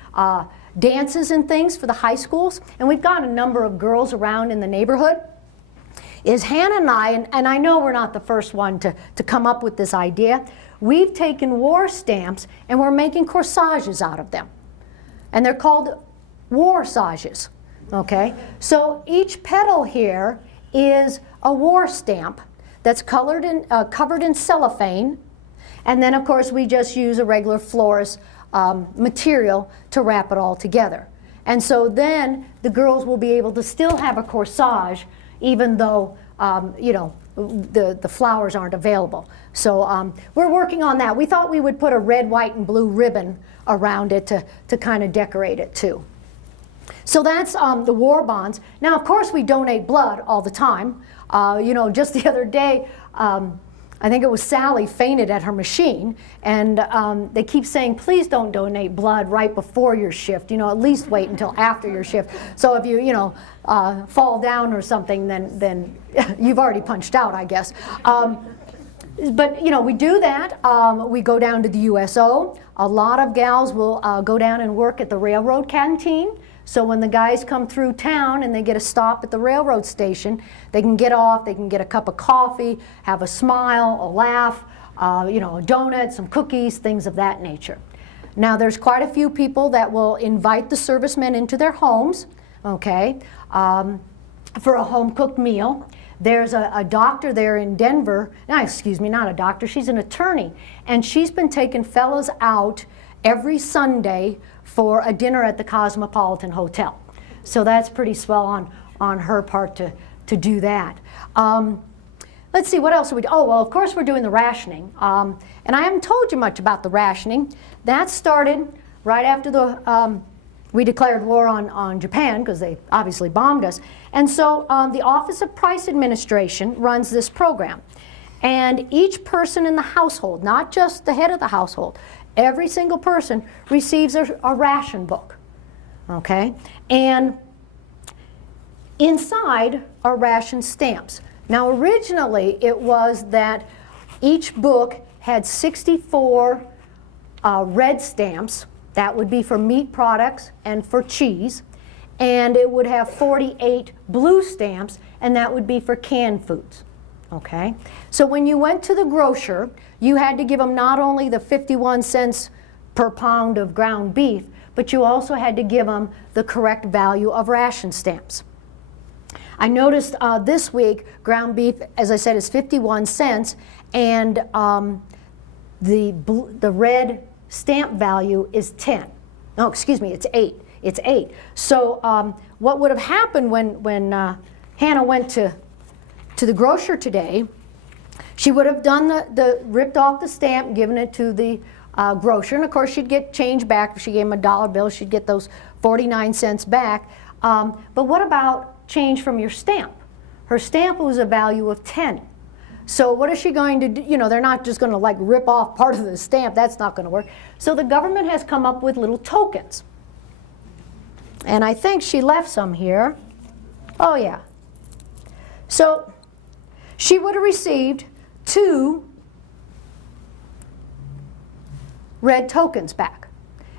dances and things for the high schools, and we've got a number of girls around in the neighborhood, is Hannah and I, and I know we're not the first one to come up with this idea, we've taken war stamps and we're making corsages out of them. And they're called war-sages, okay? So each petal here is a war stamp that's covered in cellophane, and then of course we just use a regular florist material to wrap it all together. And so then the girls will be able to still have a corsage even though you know, the flowers aren't available. So we're working on that. We thought we would put a red, white, and blue ribbon around it to kind of decorate it too. So that's the war bonds. Now, of course, we donate blood all the time. You know, just the other day, I think it was Sally fainted at her machine, and they keep saying, please don't donate blood right before your shift, you know, at least wait until after your shift. So if you know, fall down or something, then you've already punched out, I guess. But you know, we do that. We go down to the USO. A lot of gals will go down and work at the railroad canteen. So when the guys come through town and they get a stop at the railroad station, they can get off, they can get a cup of coffee, have a smile, a laugh, you know, a donut, some cookies, things of that nature. Now there's quite a few people that will invite the servicemen into their homes, okay, for a home-cooked meal. There's a doctor there in Denver, no, excuse me, not a doctor, she's an attorney, and she's been taking fellows out every Sunday for a dinner at the Cosmopolitan Hotel. So that's pretty swell on her part to do that. Let's see, what else are we doing? Oh, well, of course we're doing the rationing. And I haven't told you much about the rationing. That started right after we declared war on Japan, because they obviously bombed us. And so the Office of Price Administration runs this program. And each person in the household, not just the head of the household, every single person receives a ration book, okay? And inside are ration stamps. Now originally it was that each book had 64 red stamps. That would be for meat products and for cheese. And it would have 48 blue stamps, and that would be for canned foods. Okay? So when you went to the grocer, you had to give them not only the 51 cents per pound of ground beef, but you also had to give them the correct value of ration stamps. I noticed this week ground beef, as I said, is 51 cents, and the red stamp value is 10. No, excuse me, it's 8. It's 8. So what would have happened when Hannah went to the grocer today, she would have done ripped off the stamp, given it to the grocer, and of course she'd get change back. If she gave him a dollar bill, she'd get those 49 cents back. But what about change from your stamp? Her stamp was a value of 10. So what is she going to do? You know, they're not just going to like rip off part of the stamp. That's not going to work. So the government has come up with little tokens. And I think she left some here. Oh yeah. So she would have received 2 red tokens back.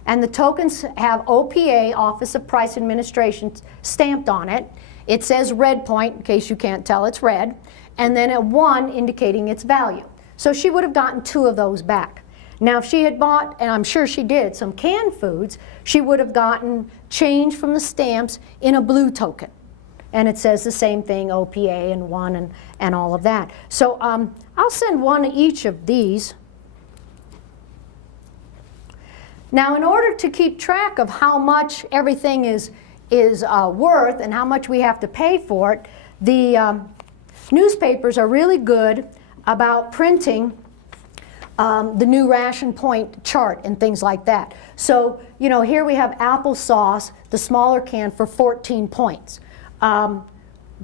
And the tokens have OPA, Office of Price Administration, stamped on it. It says red point, in case you can't tell, it's red. And then a 1 indicating its value. So she would have gotten 2 of those back. Now if she had bought, and I'm sure she did, some canned foods, she would have gotten change from the stamps in a blue token. And it says the same thing, OPA and 1 and all of that. So I'll send 1 each of these. Now in order to keep track of how much everything is worth and how much we have to pay for it, the newspapers are really good about printing the new ration point chart and things like that. So, you know, here we have applesauce, the smaller can, for 14 points.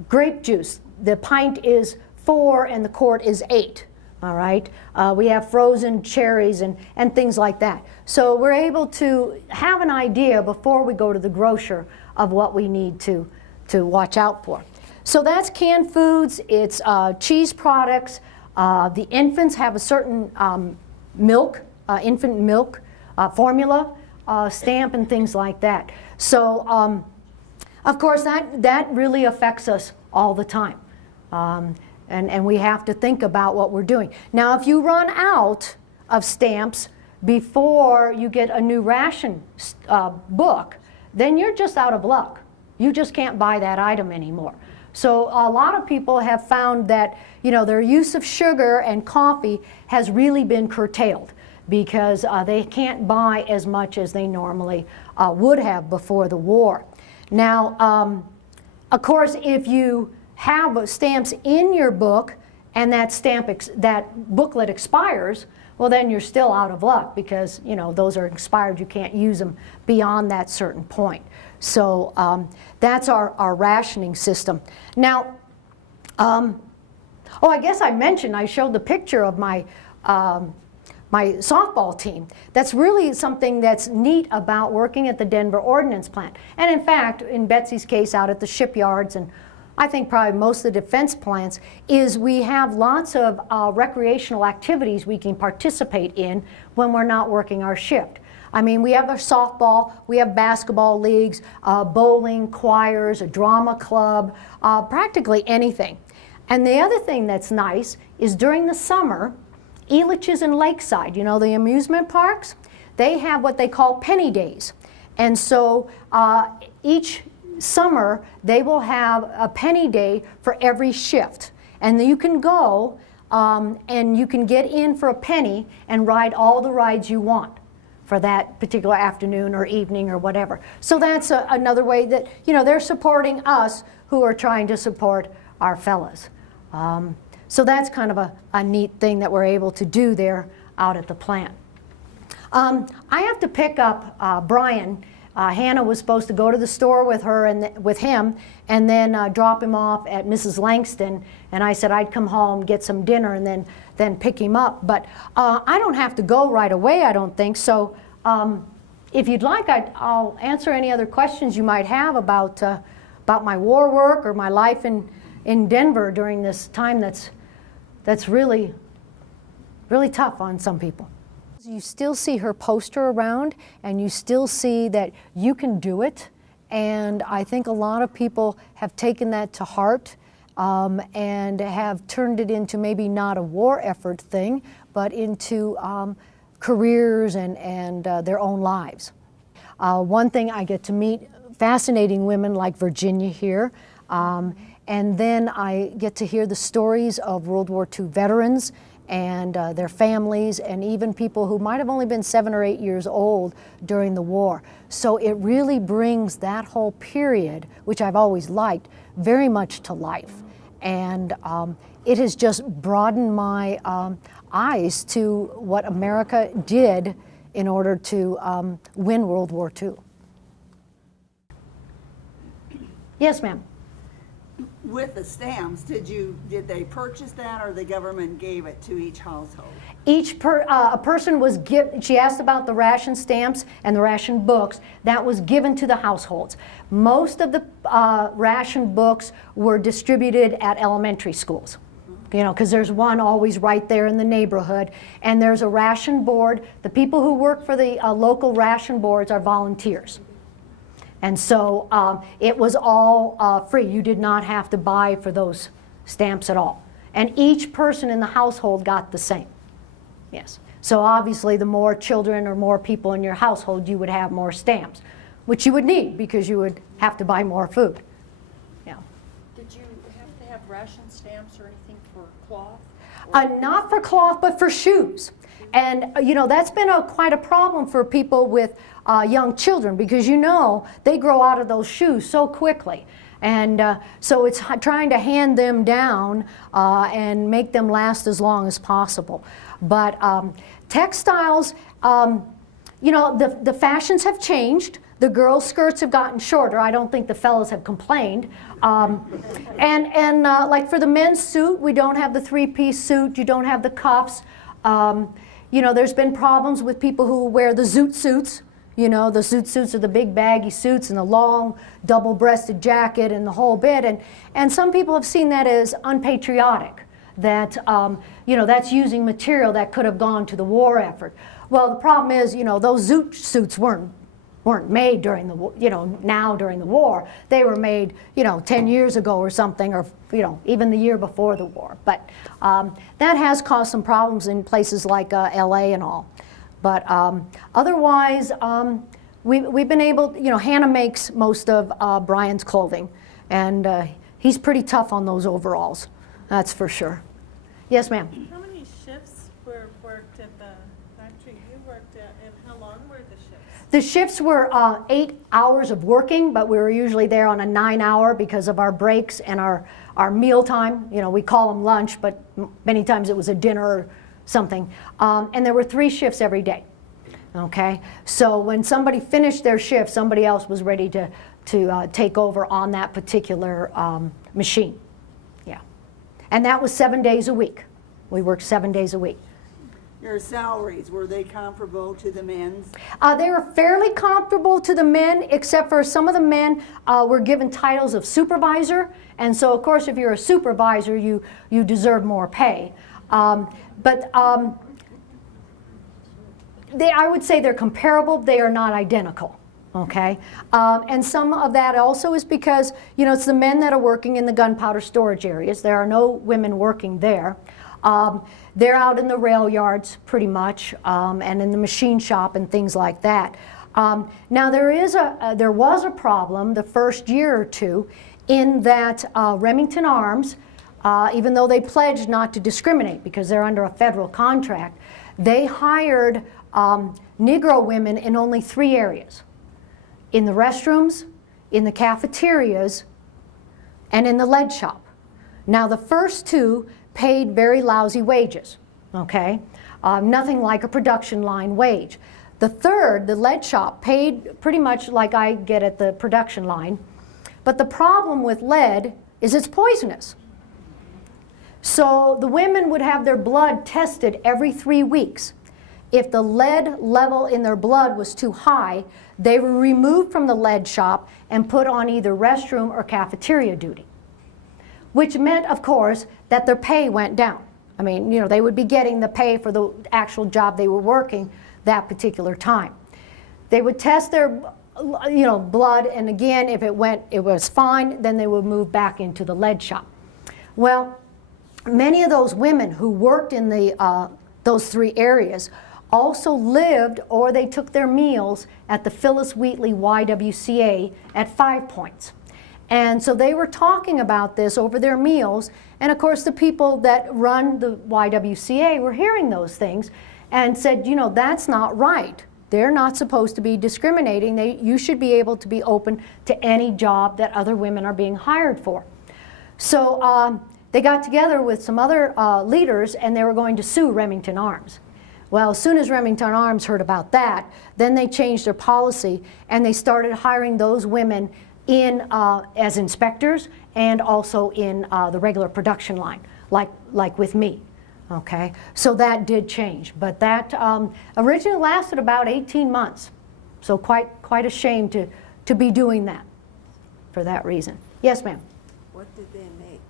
Grape juice, the pint is 4 and the quart is 8. All right. We have frozen cherries and things like that. So we're able to have an idea before we go to the grocer of what we need to watch out for. So that's canned foods, it's cheese products. The infants have a certain milk, infant milk formula stamp and things like that. So of course that really affects us all the time. And we have to think about what we're doing. Now if you run out of stamps before you get a new ration book, then you're just out of luck. You just can't buy that item anymore. So a lot of people have found that, you know, their use of sugar and coffee has really been curtailed because they can't buy as much as they normally would have before the war. Now, of course, if you have stamps in your book and that booklet expires, well then you're still out of luck because, you know, those are expired. You can't use them beyond that certain point. So that's our rationing system. Now, oh, I guess I showed the picture of my my softball team. That's really something that's neat about working at the Denver Ordnance Plant. And in fact, in Betsy's case, out at the shipyards, and I think probably most of the defense plants, is we have lots of recreational activities we can participate in when we're not working our shift. I mean, we have a softball, we have basketball leagues, bowling, choirs, a drama club, practically anything. And the other thing that's nice is during the summer, Elitch's and Lakeside, you know, the amusement parks, they have what they call penny days. And so each summer they will have a penny day for every shift. And you can go and you can get in for a penny and ride all the rides you want for that particular afternoon or evening or whatever. So that's another way that, you know, they're supporting us who are trying to support our fellas. So that's kind of a neat thing that we're able to do there out at the plant. I have to pick up Brian Hannah was supposed to go to the store with her and with him, and then drop him off at Mrs. Langston. And I said I'd come home, get some dinner, and then pick him up. But I don't have to go right away, I don't think. So if you'd like, I'll answer any other questions you might have about my war work or my life in Denver during this time that's really, really tough on some people. You still see her poster around, and you still see that you can do it. And I think a lot of people have taken that to heart and have turned it into maybe not a war effort thing, but into careers and their own lives. One thing, I get to meet fascinating women like Virginia here, and then I get to hear the stories of World War II veterans and their families, and even people who might have only been 7 or 8 years old during the war. So it really brings that whole period, which I've always liked, very much to life. And it has just broadened my eyes to what America did in order to win World War II. Yes, ma'am. With the stamps, did they purchase that, or the government gave it to each household? A person was given, she asked about the ration stamps and the ration books, that was given to the households. Most of the ration books were distributed at elementary schools, you know, because there's one always right there in the neighborhood, and there's a ration board. The people who work for the local ration boards are volunteers. And so it was all free. You did not have to buy for those stamps at all. And each person in the household got the same. Yes. So obviously the more children or more people in your household, you would have more stamps, which you would need because you would have to buy more food. Yeah. Did you have to have ration stamps or anything for cloth? Not for cloth, but for shoes. And you know, that's been quite a problem for people with young children, because you know they grow out of those shoes so quickly. And so it's trying to hand them down and make them last as long as possible. But textiles, you know, the fashions have changed. The girls' skirts have gotten shorter. I don't think the fellas have complained. And like for the men's suit, we don't have the three-piece suit. You don't have the cuffs. You know, there's been problems with people who wear the zoot suits. You know, the zoot suits are the big baggy suits and the long double-breasted jacket and the whole bit. And some people have seen that as unpatriotic, that, you know, that's using material that could have gone to the war effort. Well, the problem is, you know, those zoot suits weren't made during the, you know, now during the war. They were made, you know, 10 years ago or something, or, you know, even the year before the war. But that has caused some problems in places like LA and all. But otherwise, we've been able, you know, Hannah makes most of Brian's clothing, and he's pretty tough on those overalls, that's for sure. Yes, ma'am? How many shifts were worked at the factory you worked at, and how long were the shifts? The shifts were 8 hours of working, but we were usually there on a 9-hour because of our breaks and our meal time. You know, we call them lunch, but many times it was a dinner or something. And there were 3 shifts every day. Okay, so when somebody finished their shift, somebody else was ready to take over on that particular machine. Yeah, and that was 7 days a week. We worked 7 days a week. Your salaries, were they comparable to the men's? They were fairly comparable to the men, except for some of the men were given titles of supervisor, and so of course if you're a supervisor, you deserve more pay. But I would say they're comparable. They are not identical. Okay, and some of that also is because, you know, it's the men that are working in the gunpowder storage areas. There are no women working there. They're out in the rail yards pretty much, and in the machine shop and things like that. Now there was a problem the first year or two in that Remington Arms, even though they pledged not to discriminate because they're under a federal contract, they hired Negro women in only 3 areas: in the restrooms, in the cafeterias, and in the lead shop. Now the first 2 paid very lousy wages, okay? Nothing like a production line wage. The third, the lead shop, paid pretty much like I get at the production line. But the problem with lead is it's poisonous. So the women would have their blood tested every 3 weeks. If the lead level in their blood was too high, they were removed from the lead shop and put on either restroom or cafeteria duty, which meant, of course, that their pay went down. I mean, you know, they would be getting the pay for the actual job they were working that particular time. They would test their, you know, blood, and again, if it was fine, then they would move back into the lead shop. Well, many of those women who worked in those 3 areas also lived, or they took their meals at the Phyllis Wheatley YWCA at 5 Points. And so they were talking about this over their meals, and of course the people that run the YWCA were hearing those things and said, you know, that's not right. They're not supposed to be discriminating. You should be able to be open to any job that other women are being hired for. So they got together with some other leaders, and they were going to sue Remington Arms. Well, as soon as Remington Arms heard about that, then they changed their policy, and they started hiring those women in as inspectors and also in the regular production line, like with me. Okay, so that did change, but that originally lasted about 18 months. So quite a shame to be doing that for that reason. Yes, ma'am. What did they make?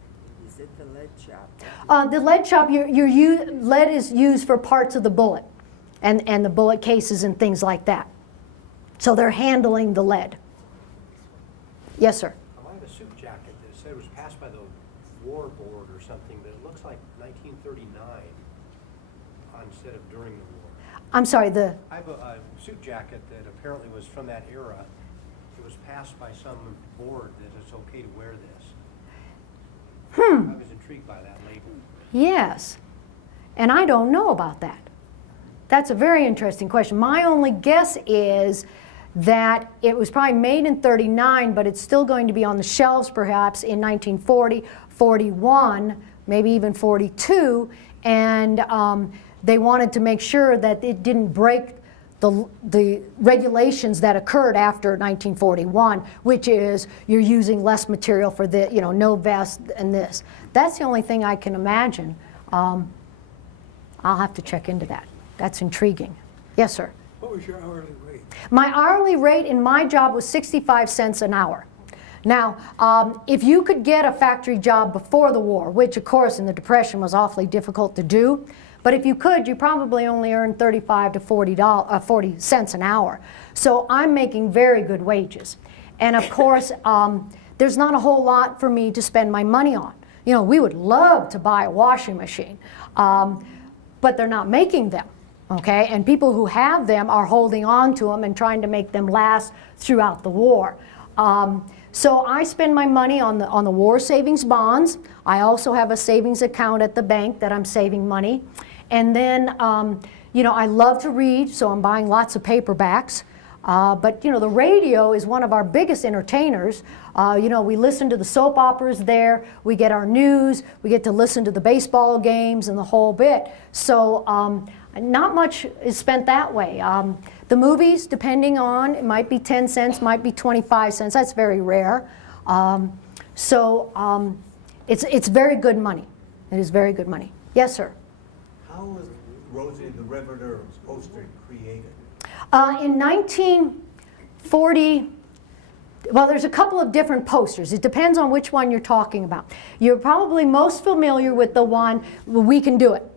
Is it the lead shop? The lead shop, lead is used for parts of the bullet and the bullet cases and things like that. So they're handling the lead. Yes, sir. I have a suit jacket that said it was passed by the War Board or something, but it looks like 1939 instead of during the war. I'm sorry, I have a suit jacket that apparently was from that era. It was passed by some board that it's okay to wear this. I was intrigued by that label. yes. And I don't know about that. That's a very interesting question. My only guess is that it was probably made in 39, but it's still going to be on the shelves perhaps in 1940, 41, maybe even 42, and they wanted to make sure that it didn't break the regulations that occurred after 1941, which is you're using less material for the, you know, no vest and this. That's the only thing I can imagine. I'll have to check into that. That's intriguing. Yes, sir. What was your hourly rate? My hourly rate in my job was 65 cents an hour. Now, if you could get a factory job before the war, which of course in the Depression was awfully difficult to do, but if you could, you probably only earned 35 to 40 cents an hour. So I'm making very good wages. And of course, there's not a whole lot for me to spend my money on. You know, we would love to buy a washing machine, but they're not making them. Okay, and people who have them are holding on to them and trying to make them last throughout the war. So I spend my money on the war savings bonds. I also have a savings account at the bank that I'm saving money. And then, you know, I love to read, so I'm buying lots of paperbacks. But, you know, the radio is one of our biggest entertainers. You know, we listen to the soap operas there, we get our news, we get to listen to the baseball games and the whole bit. So not much is spent that way. The movies, depending on, it might be 10 cents, might be 25 cents. That's very rare. It's very good money. It is very good money. Yes, sir. How was Rosie the Riveter poster created? In 1940, well, there's a couple of different posters. It depends on which one you're talking about. You're probably most familiar with the one, We Can Do It,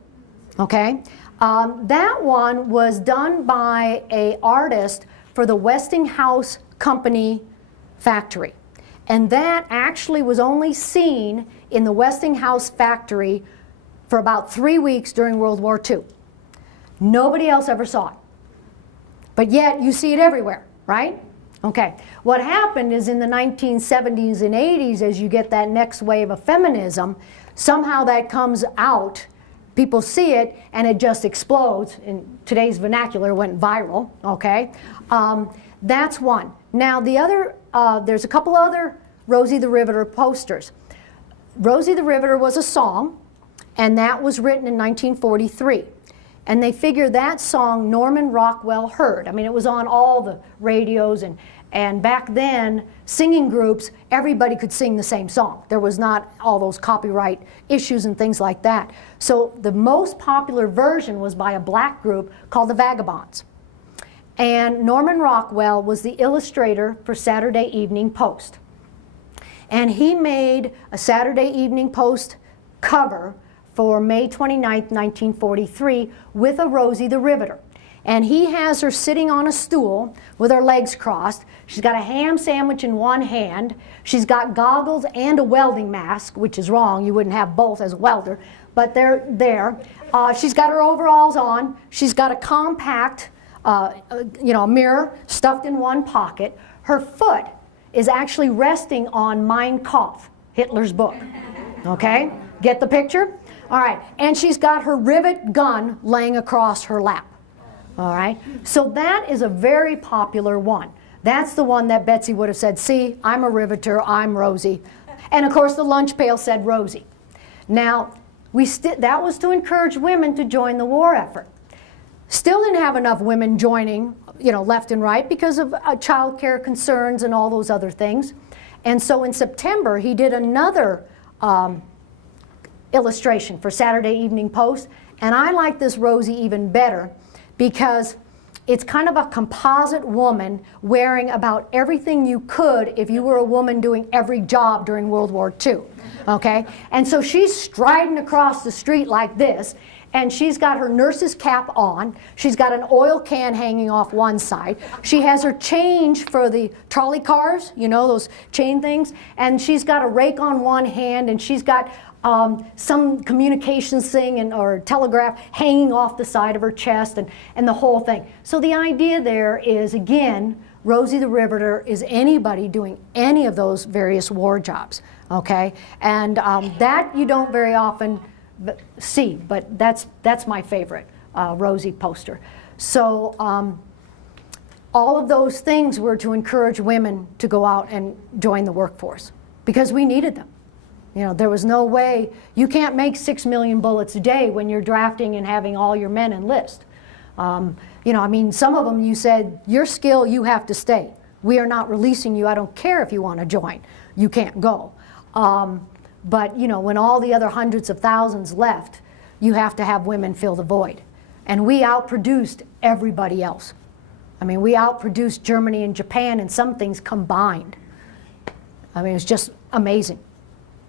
okay? That one was done by an artist for the Westinghouse Company factory. And that actually was only seen in the Westinghouse factory for about 3 weeks during World War II. Nobody else ever saw it. But yet you see it everywhere, right? Okay. What happened is in the 1970s and 80s, as you get that next wave of feminism, somehow that comes out. People see it, and it just explodes. In today's vernacular, it went viral, okay? That's one. Now, the other, there's a couple other Rosie the Riveter posters. Rosie the Riveter was a song, and that was written in 1943. And they figured that song Norman Rockwell heard. I mean, it was on all the radios, and back then, singing groups, everybody could sing the same song. There was not all those copyright issues and things like that. So the most popular version was by a black group called the Vagabonds. And Norman Rockwell was the illustrator for Saturday Evening Post. And he made a Saturday Evening Post cover for May 29th, 1943 with a Rosie the Riveter. And he has her sitting on a stool with her legs crossed. She's got a ham sandwich in one hand. She's got goggles and a welding mask, which is wrong. You wouldn't have both as a welder, but they're there. She's got her overalls on. She's got a compact, a mirror stuffed in one pocket. Her foot is actually resting on Mein Kampf, Hitler's book. Okay? Get the picture? All right. And she's got her rivet gun laying across her lap. All right? So that is a very popular one. That's the one that Betsy would have said, see, I'm a riveter, I'm Rosie. And of course the lunch pail said Rosie. Now, that was to encourage women to join the war effort. Still didn't have enough women joining, left and right because of child care concerns and all those other things. And so in September, he did another illustration for Saturday Evening Post. And I like this Rosie even better because it's kind of a composite woman wearing about everything you could if you were a woman doing every job during World War II. Okay? And so she's striding across the street like this, and she's got her nurse's cap on. She's got an oil can hanging off one side. She has her change for the trolley cars, those chain things, and she's got a rake on one hand, and she's got some communications thing or telegraph hanging off the side of her chest and the whole thing. So the idea there is, again, Rosie the Riveter is anybody doing any of those various war jobs, okay? And that you don't very often see, but that's my favorite Rosie poster. So all of those things were to encourage women to go out and join the workforce because we needed them. There was no way, you can't make 6 million bullets a day when you're drafting and having all your men enlist. Some of them you said, your skill, you have to stay. We are not releasing you. I don't care if you want to join. You can't go. But when all the other hundreds of thousands left, you have to have women fill the void. And we outproduced everybody else. We outproduced Germany and Japan and some things combined. It was just amazing.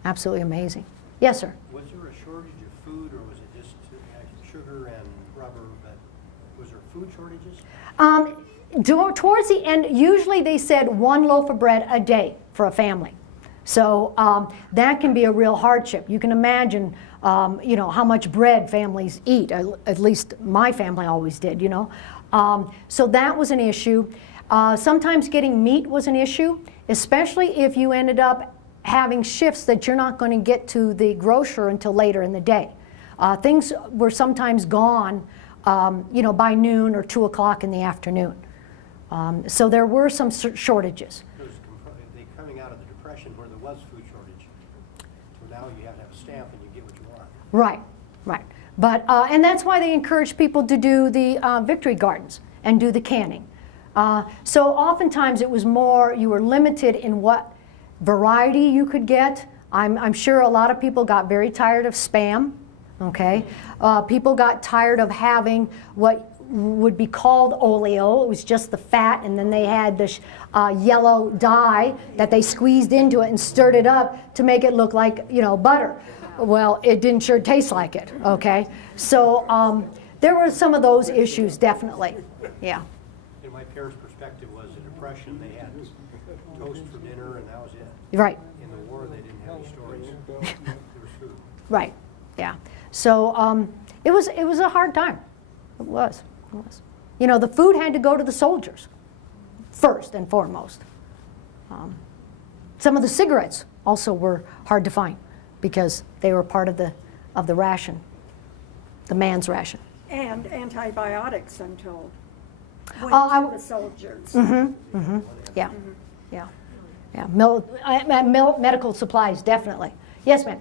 Absolutely amazing. Yes, sir? Was there a shortage of food, or was it just sugar and rubber? But was there food shortages? Towards the end, usually they said 1 loaf of bread a day for a family. So that can be a real hardship. You can imagine, how much bread families eat. At least my family always did, So that was an issue. Sometimes getting meat was an issue, especially if you ended up having shifts that you're not going to get to the grocer until later in the day. Things were sometimes gone, by noon or 2 o'clock in the afternoon. So there were some shortages. They coming out of the Depression where there was food shortage. So now you have to have a stamp and you get what you want. Right. But and that's why they encourage people to do the victory gardens and do the canning. So oftentimes it was more, you were limited in what variety you could get. I'm sure a lot of people got very tired of Spam, okay? People got tired of having what would be called oleo. It was just the fat, and then they had this yellow dye that they squeezed into it and stirred it up to make it look like, butter. Well, it didn't sure taste like it, okay? So there were some of those issues, definitely, yeah. In my parents' perspective was the Depression, they had toast for dinner and that was it. Right. In the war, they didn't have any stories. There was food. Right, yeah. So it was a hard time. It was. The food had to go to the soldiers first and foremost. Some of the cigarettes also were hard to find because they were part of the ration, the man's ration. And antibiotics, I'm told, went to the soldiers. Yeah. Medical supplies, definitely. Yes, ma'am.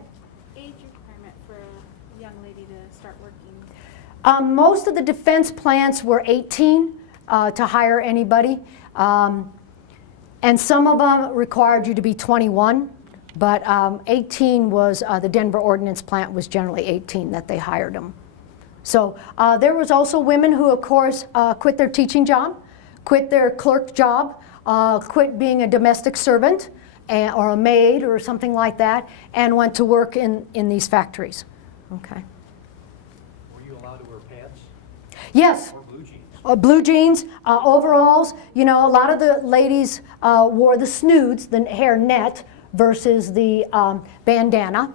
Age requirement for a young lady to start working? Most of the defense plants were 18 to hire anybody. And some of them required you to be 21, but 18 was, the Denver Ordnance Plant was generally 18 that they hired them. So there was also women who, of course, quit their teaching job, quit their clerk job, quit being a domestic servant or a maid or something like that, and went to work in these factories. Okay. Were you allowed to wear pants Yes. or blue jeans? Blue jeans, overalls. You know, a lot of the ladies wore the snoods, the hair net, versus the bandana.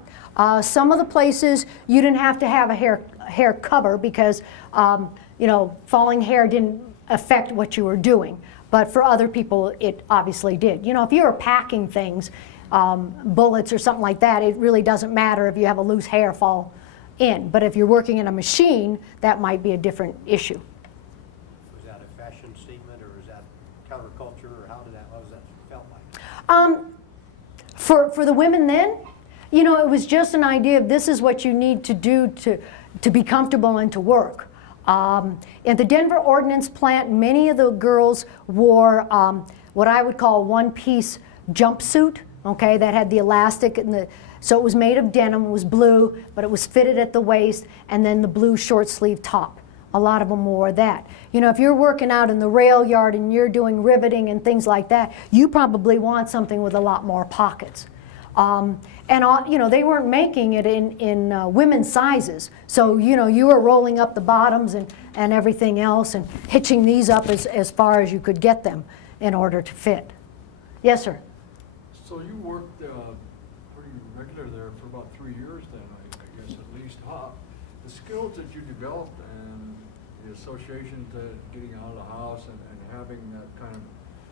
Some of the places you didn't have to have a hair cover because, you know, falling hair didn't affect what you were doing. But for other people, it obviously did. You know, if you were packing things, bullets or something like that, it really doesn't matter if you have a loose hair fall in. But if you're working in a machine, that might be a different issue. Was that a fashion statement, or is that counterculture, or what was that felt like? For the women then, you know, it was just an idea of this is what you need to do to be comfortable and to work. At the Denver Ordnance Plant, many of the girls wore what I would call a one-piece jumpsuit, okay, that had the elastic and so it was made of denim, it was blue, but it was fitted at the waist, and then the blue short sleeve top. A lot of them wore that. You know, if you're working out in the rail yard and you're doing riveting and things like that, you probably want something with a lot more pockets. You know, they weren't making it in women's sizes. So, you know, you were rolling up the bottoms and everything else and hitching these up as far as you could get them in order to fit. Yes, sir? So you worked pretty regular there for about 3 years then, I guess at least. The skills that you developed and the association to getting out of the house and having that kind of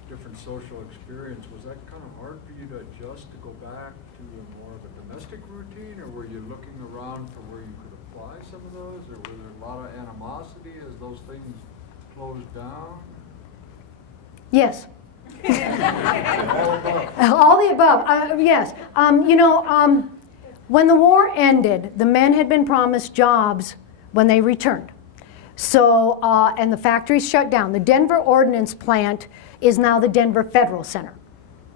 different social experience, was that kind of hard for you to adjust to go back to more of a domestic routine, or were you looking around for where you could apply some of those, or were there a lot of animosity as those things closed down? Yes. All the above, yes. You know, when the war ended, the men had been promised jobs when they returned. So, and the factories shut down. The Denver Ordnance Plant is now the Denver Federal Center,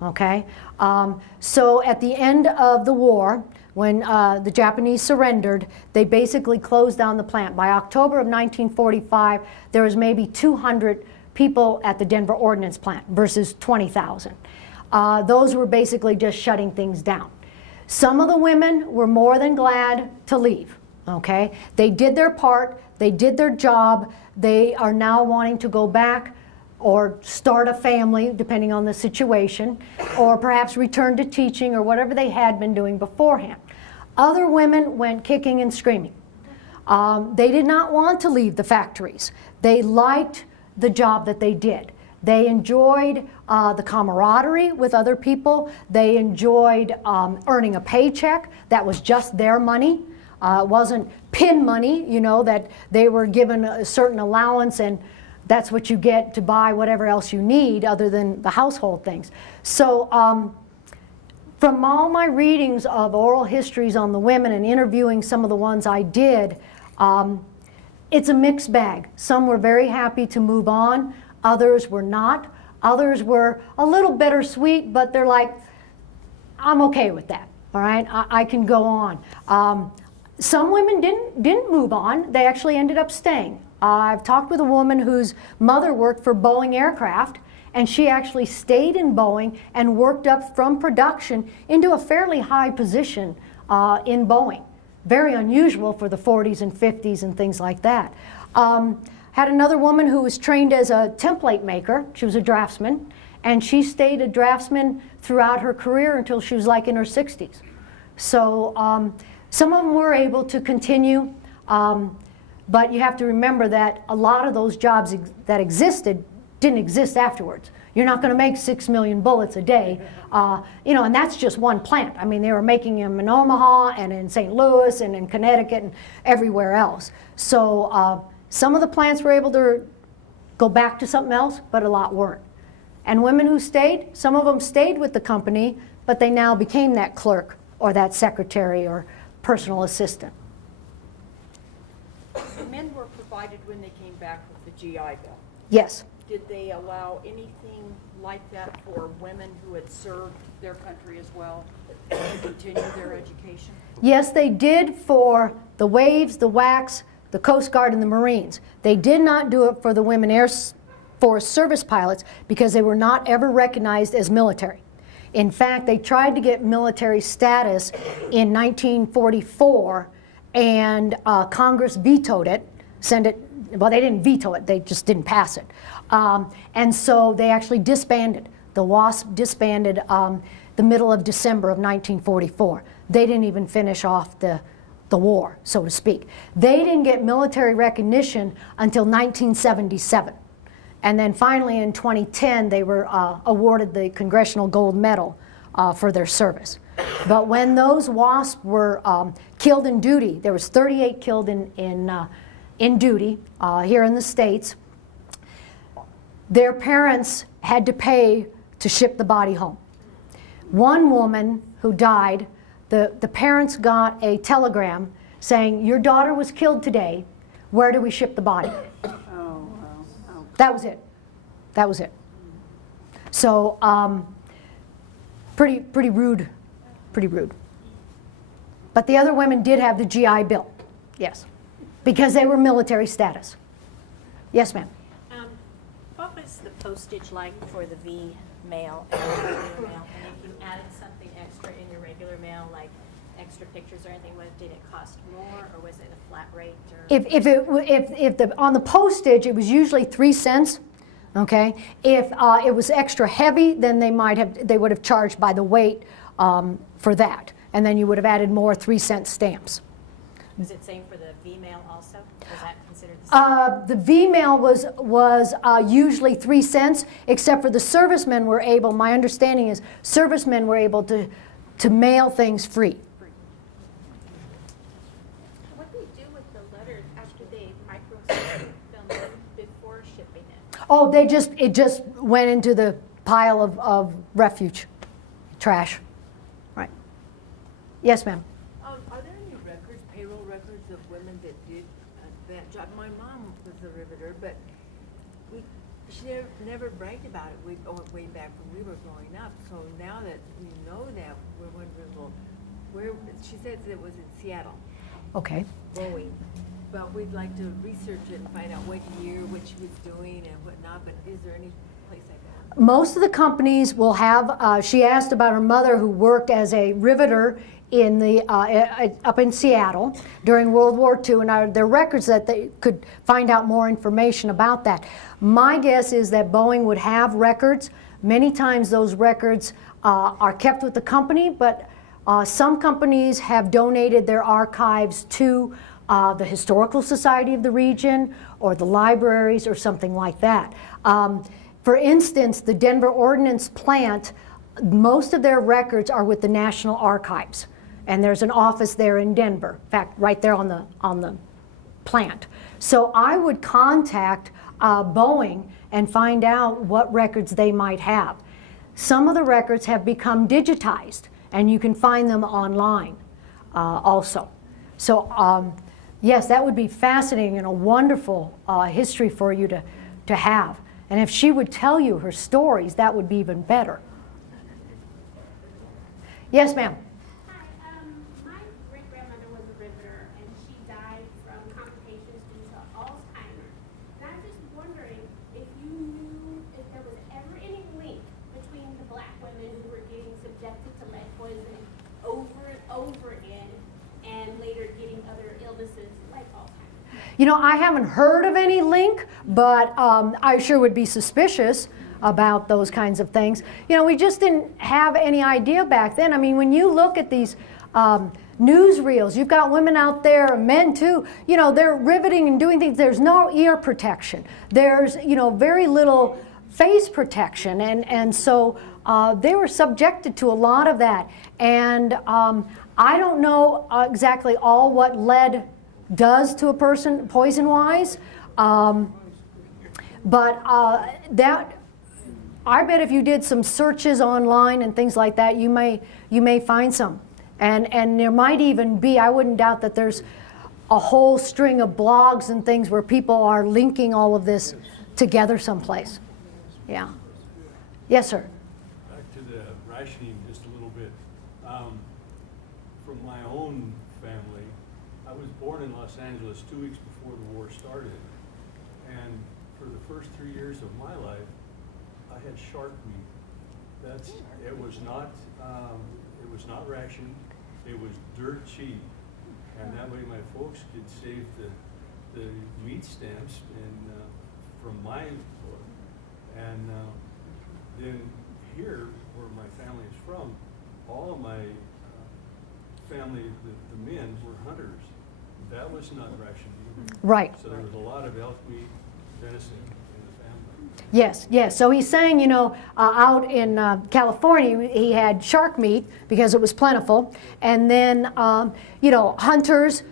okay? So at the end of the war, when the Japanese surrendered, they basically closed down the plant. By October of 1945, there was maybe 200 people at the Denver Ordnance Plant versus 20,000. Those were basically just shutting things down. Some of the women were more than glad to leave, okay? They did their part, they did their job, they are now wanting to go back or start a family, depending on the situation, or perhaps return to teaching or whatever they had been doing beforehand. Other women went kicking and screaming. They did not want to leave the factories. They liked the job that they did. They enjoyed the camaraderie with other people. They enjoyed earning a paycheck that was just their money. It wasn't pin money, you know, that they were given a certain allowance and that's what you get to buy whatever else you need other than the household things. So from all my readings of oral histories on the women and interviewing some of the ones I did, it's a mixed bag. Some were very happy to move on, others were not. Others were a little bittersweet, but they're like, I'm okay with that, all right? I can go on. Some women didn't move on, they actually ended up staying. I've talked with a woman whose mother worked for Boeing Aircraft, and she actually stayed in Boeing and worked up from production into a fairly high position in Boeing. Very unusual for the 40s and 50s and things like that. Had another woman who was trained as a template maker. She was a draftsman, and she stayed a draftsman throughout her career until she was like in her 60s. So some of them were able to continue, but you have to remember that a lot of those jobs that existed didn't exist afterwards. You're not going to make 6 million bullets a day, you know, and that's just one plant. I mean, they were making them in Omaha and in St. Louis and in Connecticut and everywhere else. So some of the plants were able to go back to something else, but a lot weren't. And women who stayed, some of them stayed with the company, but they now became that clerk or that secretary or personal assistant. men were provided when they came back with the GI Bill. Yes. Did they allow anything like that for women who had served their country as well to continue their education? Yes, they did for the Waves, the WACs, the Coast Guard, and the Marines. They did not do it for the women Air Force service pilots because they were not ever recognized as military. In fact, they tried to get military status in 1944, and Congress vetoed it, well, they didn't veto it, they just didn't pass it. And so they actually disbanded. The WASP disbanded the middle of December of 1944. They didn't even finish off the war, so to speak. They didn't get military recognition until 1977. And then finally in 2010, they were awarded the Congressional Gold Medal for their service. But when those WASP were killed in duty, there was 38 killed in duty here in the States, their parents had to pay to ship the body home. One woman who died, the parents got a telegram saying, your daughter was killed today, where do we ship the body? Oh, wow. Oh. That was it. That was it. So, pretty rude, pretty rude. But the other women did have the GI Bill, yes, because they were military status. Yes, ma'am. What was the postage like for the V mail and the regular mail? And if you added something extra in your regular mail, like extra pictures or anything, did it cost more, or was it a flat rate? Or? On the postage, it was usually 3 cents. Okay, if it was extra heavy, then they would have charged by the weight for that, and then you would have added more 3-cent stamps. Was it same for the V mail also? Was that considered the same? The V mail was usually 3 cents, except for the servicemen were able. My understanding is servicemen were able to mail things free. What do you do with the letters after they microfilm them before shipping it? Oh, it just went into the pile of refuge, trash. Right. Yes, ma'am. Are there any records, payroll records of women that did that job? My mom was a riveter, but she never bragged about it way back when we were growing up. So now that we know that, we're wondering, well, where, she says it was in Seattle. Okay. Boeing. But we'd like to research it and find out what year, what she was doing and whatnot, but is there any place like that? Most of the companies will have, she asked about her mother who worked as a riveter in up in Seattle during World War II, and are there records that they could find out more information about that. My guess is that Boeing would have records. Many times those records are kept with the company, but some companies have donated their archives to the Historical Society of the region or the libraries or something like that. For instance, the Denver Ordnance Plant, most of their records are with the National Archives, and there's an office there in Denver, in fact, right there on the plant. So I would contact Boeing and find out what records they might have. Some of the records have become digitized, and you can find them online also. So yes, that would be fascinating and a wonderful history for you to have. And if she would tell you her stories, that would be even better. Yes, ma'am. Hi, my great-grandmother was a riveter, and she died from complications due to Alzheimer's. And I'm just wondering if you knew if there was ever any link between the black women who were getting subjected to lead poisoning over and over again, and later getting other illnesses like Alzheimer's. You know, I haven't heard of any link, but I sure would be suspicious about those kinds of things. You know, we just didn't have any idea back then. I mean, when you look at these newsreels, you've got women out there, men too, you know, they're riveting and doing things. There's no ear protection. There's, you know, very little face protection. And so they were subjected to a lot of that. And I don't know exactly all what lead does to a person poison-wise, but that, I bet if you did some searches online and things like that, you may find some. And there might even be, I wouldn't doubt that there's a whole string of blogs and things where people are linking all of this together someplace. Yeah. Yes, sir. Back to the rationing just a little bit. From my own family, I was born in Los Angeles 2 weeks before the war started. And for the first 3 years of my life, I had shark meat. It was not rationed. It was dirt cheap. And that way my folks could save the meat stamps from my book. And then here, where my family is from, all of my family, the men, were hunters. That was not rationed either. Right. So there was a lot of elk meat, venison in the family. Yes, yes. So he's saying, you know, out in California, he had shark meat because it was plentiful. And then, you know, hunters,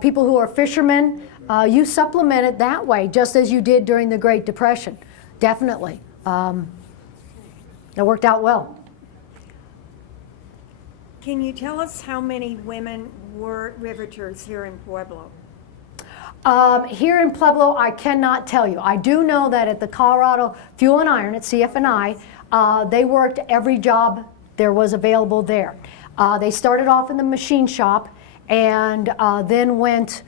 people who are fishermen, you supplement it that way, just as you did during the Great Depression. Definitely. It worked out well. Can you tell us how many women were riveters here in Pueblo? Here in Pueblo, I cannot tell you. I do know that at the Colorado Fuel and Iron at CF&I, they worked every job there was available there. They started off in the machine shop and then went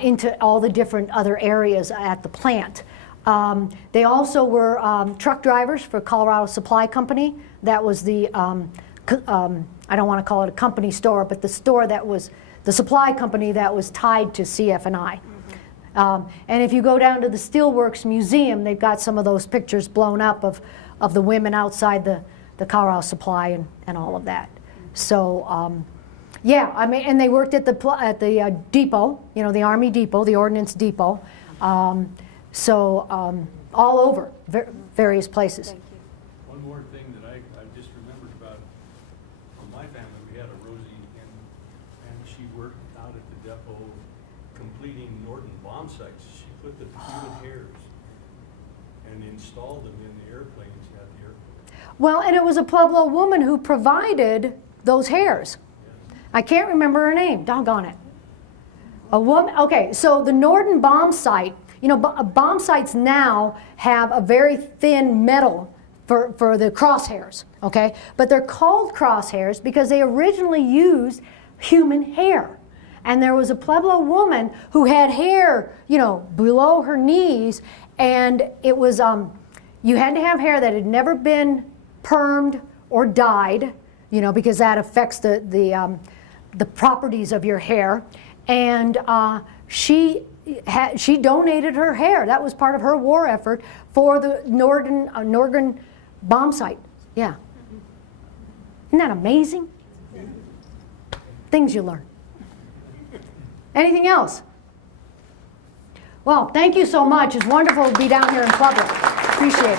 into all the different other areas at the plant. They also were truck drivers for Colorado Supply Company. That was the, I don't want to call it a company store, but the store that was, the supply company that was tied to CF&I. And if you go down to the Steelworks Museum, they've got some of those pictures blown up of the women outside the Colorado Supply and all of that. So, yeah, I mean, and they worked at the depot, you know, the Army depot, the Ordnance depot. So, all over, various places. One more thing that I just remembered about from my family, we had a Rosie, and she worked out at the depot completing Norton bomb sites. She put the human hairs and installed them in the airplanes at the airport. Well, and it was a Pueblo woman who provided those hairs. I can't remember her name, doggone it. A woman, okay, so the Norton bomb site, you know, bomb sites now have a very thin metal for the crosshairs, okay? But they're called crosshairs because they originally used human hair. And there was a Pueblo woman who had hair, you know, below her knees, and it was, you had to have hair that had never been permed or dyed, you know, because that affects the properties of your hair. And she donated her hair. That was part of her war effort for the Norton bomb site. Yeah. Isn't that amazing? Things you learn. Anything else? Well, thank you so much. It's wonderful to be down here in Pueblo. Appreciate it.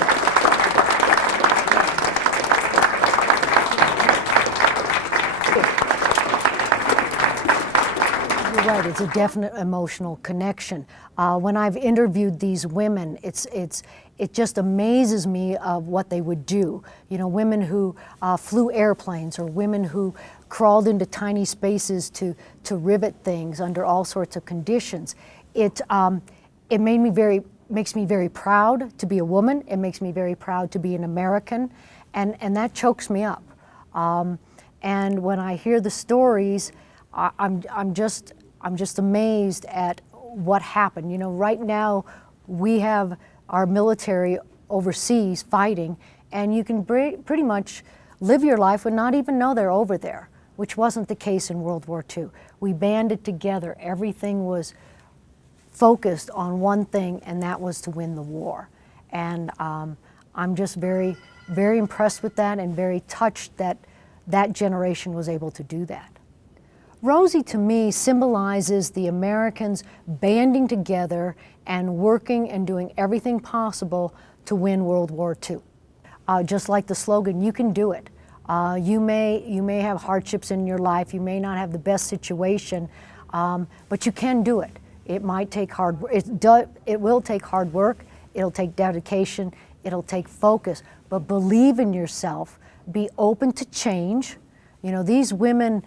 You're right, it's a definite emotional connection. When I've interviewed these women, it just amazes me of what they would do. You know, women who flew airplanes, or women who crawled into tiny spaces to rivet things under all sorts of conditions. It makes me very proud to be a woman. It makes me very proud to be an American, and that chokes me up. And when I hear the stories, I'm just amazed at what happened. You know, right now we have our military overseas fighting, and you can pretty much live your life and not even know they're over there, which wasn't the case in World War II. We banded together. Everything was focused on one thing, and that was to win the war. And I'm just very, very impressed with that, and very touched that that generation was able to do that. Rosie, to me, symbolizes the Americans banding together and working and doing everything possible to win World War II. Just like the slogan, you can do it. You may have hardships in your life, you may not have the best situation, but you can do it. It might take hard work. It will take hard work, it'll take dedication, it'll take focus, but believe in yourself, be open to change. You know, these women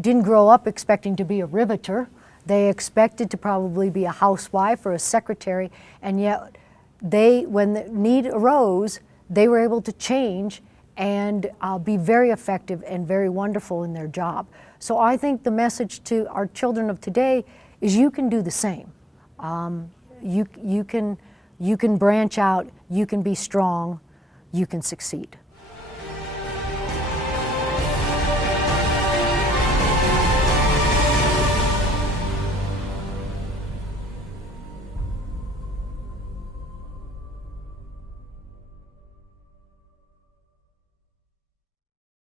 didn't grow up expecting to be a riveter. They expected to probably be a housewife or a secretary, and yet they, when the need arose, they were able to change and be very effective and very wonderful in their job. So I think the message to our children of today is you can do the same. You can branch out, you can be strong, you can succeed.